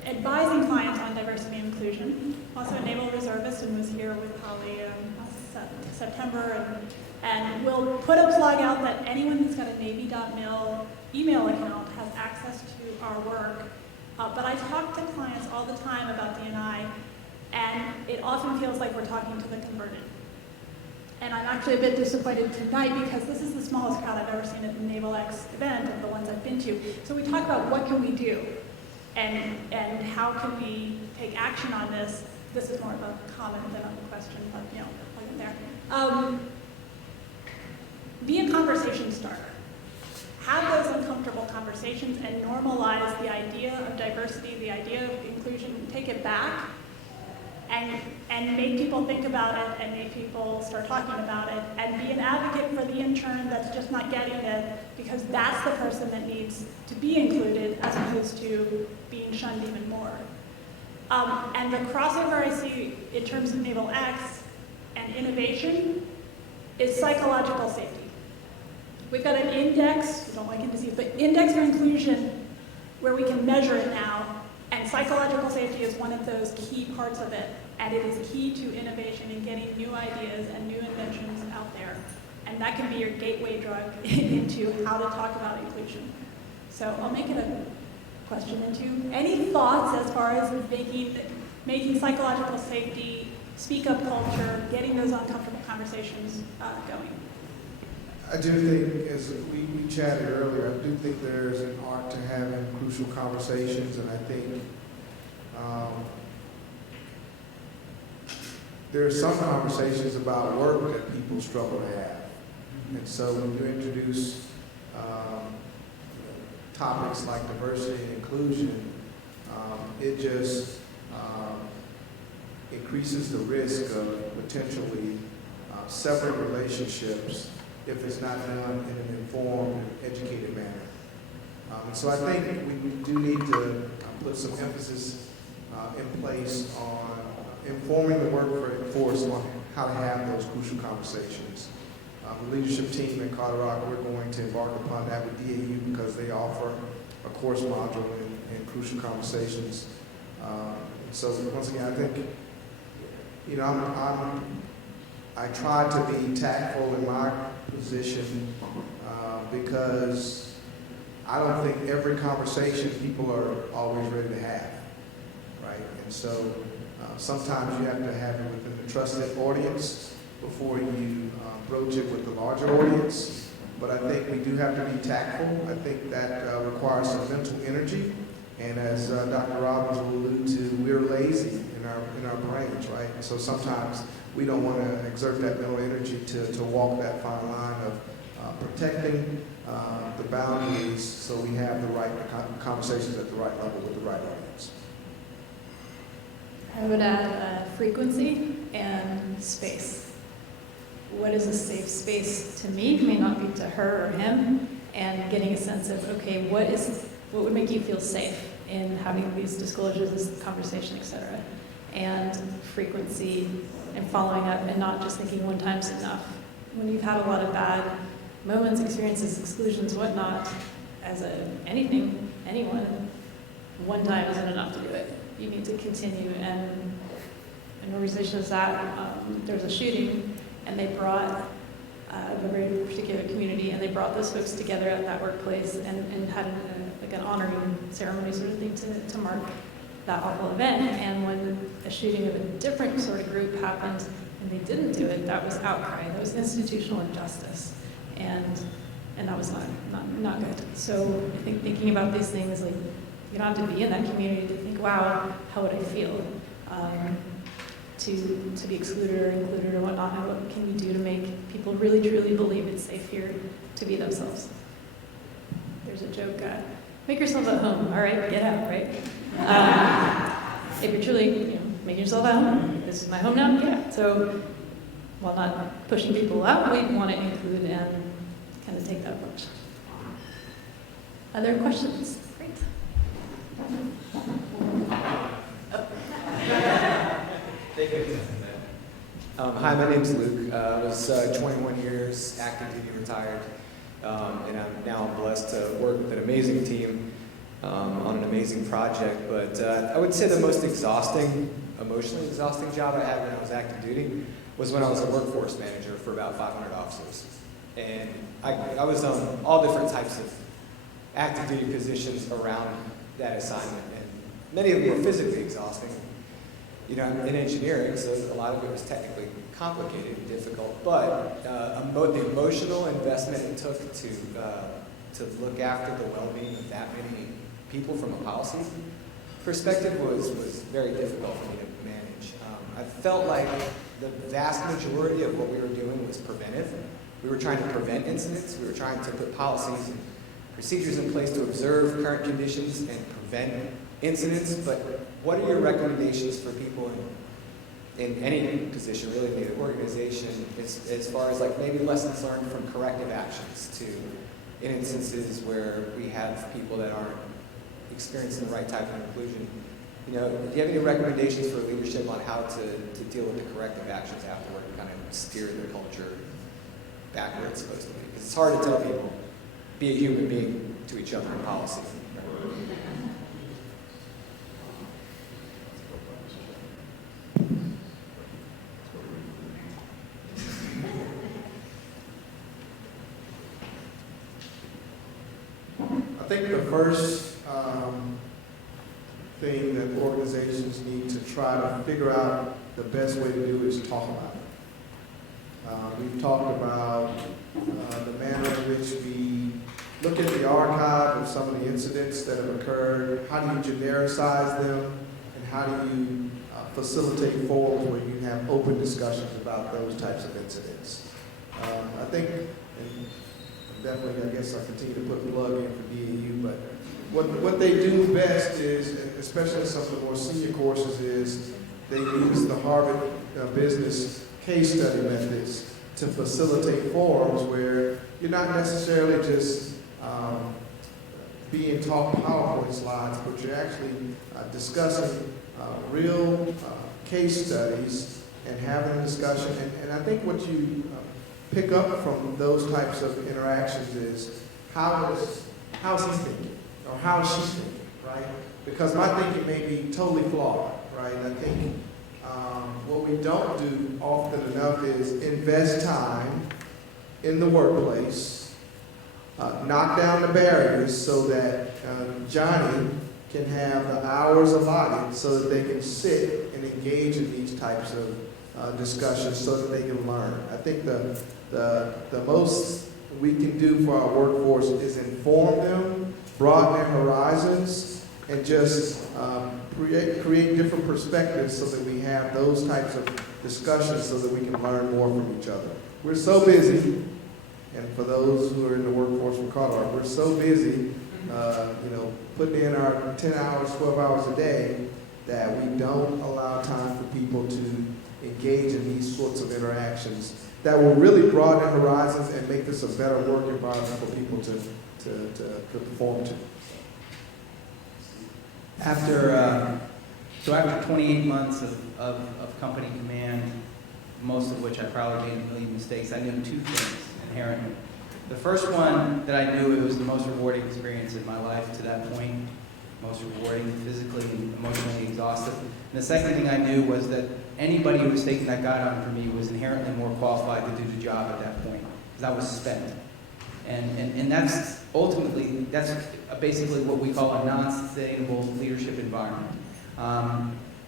advising clients on diversity and inclusion. Also a naval reservist and was here with Holly last September. And we'll put a plug out that anyone who's got a Navy.mil email account has access to our work. But I talk to clients all the time about D&I, and it often feels like we're talking to the converted. And I'm actually a bit disappointed tonight because this is the smallest crowd I've ever seen at the NavalX event of the ones I've been to. So we talk about what can we do and how can we take action on this. This is more of a comment than a question, but I'll get there. Be a conversation starter. Have those uncomfortable conversations and normalize the idea of diversity, the idea of inclusion, take it back and make people think about it and make people start talking about it and be an advocate for the intern that's just not getting it because that's the person that needs to be included as opposed to being shunned even more. And the crossover I see in terms of NavalX and innovation is psychological safety. We've got an index, we don't like indices, but index for inclusion where we can measure it now, and psychological safety is one of those key parts of it, and it is key to innovation and getting new ideas and new inventions out there. And that can be your gateway drug into how to talk about inclusion. So I'll make it a question into any thoughts as far as making psychological safety, speak up culture, getting those uncomfortable conversations going. I do think, as we chatted earlier, I do think there's an art to having crucial conversations, and I think there are some conversations about work that people struggle to have. And so when you introduce topics like diversity and inclusion, it just increases the risk of potentially separate relationships if it's not done in an informed, educated manner. So I think we do need to put some emphasis in place on informing the workforce on how to have those crucial conversations. The leadership team in Colorado, we're going to embark upon that with DAU because they offer a course module in crucial conversations. So once again, I think, you know, I try to be tactful in my position because I don't think every conversation people are always ready to have, right? And so sometimes you have to have it within the trusted audience before you broach it with the larger audience. But I think we do have to be tactful. I think that requires some mental energy. And as Dr. Robbins will allude to, we're lazy in our brains, right? And so sometimes we don't want to exert that mental energy to walk that fine line of protecting the boundaries so we have the right conversations at the right level with the right audience. I would add frequency and space. What is a safe space to me may not be to her or him, and getting a sense of, okay, what would make you feel safe in having these disclosures, this conversation, etc. And frequency and following up and not just thinking one time's enough. When you've had a lot of bad moments, experiences, exclusions, whatnot, as anyone, one time isn't enough to do it. You need to continue. And an organization is that, there was a shooting and they brought a very particular community, and they brought those folks together at that workplace and had an honoring ceremony sort of thing to mark that awful event. And when a shooting of a different sort of group happened and they didn't do it, that was outcry. That was institutional injustice. And that was not good. So I think thinking about these things, like, you don't have to be in that community to think, wow, how would I feel to be excluded or included or whatnot, and what can we do to make people really truly believe it's safe here to be themselves. There's a joke, make yourself at home, all right, get out, right? If you're truly, making yourself at home, this is my home now, yeah. So while not pushing people out, we want to include and kind of take that approach. Other questions? Great. Hi, my name's Luke. I was 21 years active duty retired, and I'm now blessed to work with an amazing team on an amazing project. But I would say the most emotionally exhausting job I had when I was active duty was when I was a workforce manager for about 500 officers. And I was on all different types of active duty positions around that assignment, and many of them were physically exhausting. In engineering, so a lot of it was technically complicated and difficult, but the emotional investment it took to look after the well-being of that many people from a policy perspective was very difficult for me to manage. I felt like the vast majority of what we were doing was preventive. We were trying to prevent incidents. We were trying to put policies and procedures in place to observe current conditions and prevent incidents, but what are your recommendations for people in any position, really, in the organization, as far as like maybe lessons learned from corrective actions to in instances where we have people that aren't experiencing the right type of inclusion? Do you have any recommendations for leadership on how to deal with the corrective actions afterward and kind of steer the culture back where it's supposed to be? Because it's hard to tell people, be a human being to each other in policy. I think the first thing that organizations need to try to figure out the best way to do is talk about it. We've talked about the manner in which we look at the archive of some of the incidents that have occurred. How do you genericize them, and how do you facilitate forums where you have open discussions about those types of incidents? I think, and definitely, I guess I'll continue to put a plug in for DAU, but what they do best is, especially in some of the more senior courses, is they use the Harvard Business case study methods to facilitate forums where you're not necessarily just being taught PowerPoint slides, but you're actually discussing real case studies and having a discussion. And I think what you pick up from those types of interactions is how's he thinking? or how is she thinking, right? Because my thinking may be totally flawed, right? And I think what we don't do often enough is invest time in the workplace, knock down the barriers so that Johnny can have the hours allotted so that they can sit and engage in these types of discussions so that they can learn. I think the most we can do for our workforce is inform them, broaden their horizons, and just create different perspectives so that we have those types of discussions so that we can learn more from each other. We're so busy, and for those who are in the workforce from Colorado, we're so busy, putting in our 10 hours, 12 hours a day, that we don't allow time for people to engage in these sorts of interactions that will really broaden their horizons and make this a better work environment for people to perform to. After 28 months of company command, most of which I probably made a million mistakes, I knew two things inherently. The first one that I knew, it was the most rewarding experience in my life to that point, most rewarding, physically and emotionally exhausted. And the second thing I knew was that anybody who was taking that guide on for me was inherently more qualified to do the job at that point, because I was spent. And that's ultimately, that's basically what we call a non-sustainable leadership environment.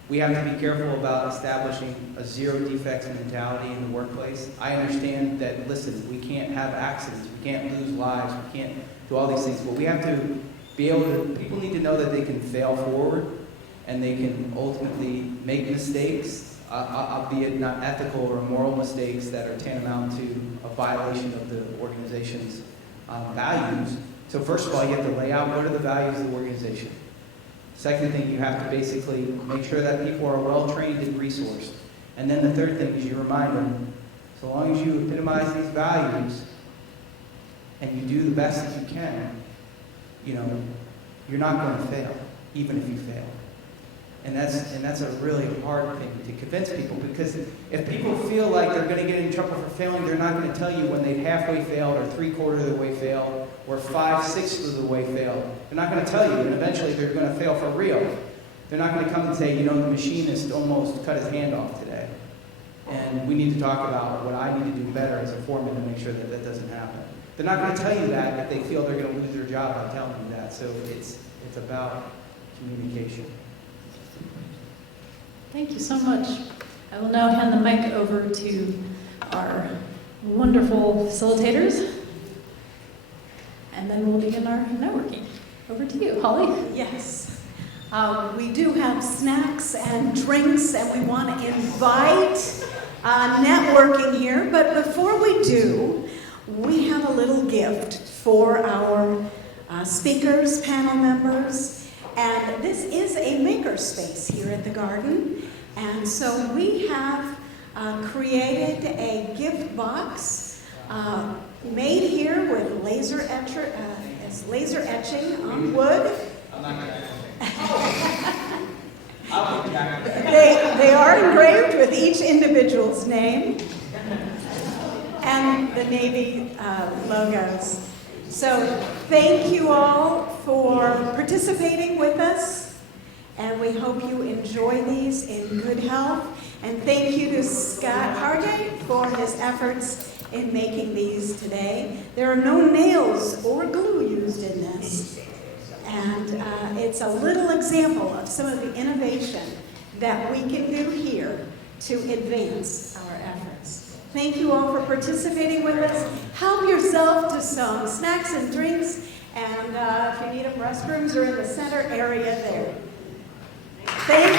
We have to be careful about establishing a zero defects mentality in the workplace. I understand that, listen, we can't have accidents, we can't lose lives, we can't do all these things, but we have to be able to, people need to know that they can fail forward and they can ultimately make mistakes, albeit not ethical or moral mistakes that are tantamount to a violation of the organization's values. So first of all, you have to lay out what are the values of the organization. Second thing, you have to basically make sure that people are well-trained and resourced. And then the third thing is you remind them, so long as you epitomize these values and you do the best that you can, you're not going to fail, even if you fail. And that's a really hard thing to convince people, because if people feel like they're going to get in trouble for failing, they're not going to tell you when they've halfway failed or 3/4 of the way failed or 5/6 of the way failed. They're not going to tell you, and eventually they're going to fail for real. They're not going to come and say, the machinist almost cut his hand off today, and we need to talk about what I need to do better as a foreman to make sure that that doesn't happen. They're not going to tell you that if they feel they're going to lose their job by telling you that. So it's about communication. Thank you so much. I will now hand the mic over to our wonderful facilitators, and then we'll begin our networking. Over to you, Holly. Yes. We do have snacks and drinks, and we want to invite networking here. But before we do, we have a little gift for our speakers, panel members. And this is a makerspace here at the Garden. And so we have created a gift box made here with laser etching on wood. I'm not going to. I'll be back. They are engraved with each individual's name and the Navy logos. So thank you all for participating with us, and we hope you enjoy these in good health. And thank you to Scott Hargate for his efforts in making these today. There are no nails or glue used in this, and it's a little example of some of the innovation that we can do here to advance our efforts. Thank you all for participating with us. Help yourself to some snacks and drinks, and if you need them, restrooms are in the center area there. Thank you.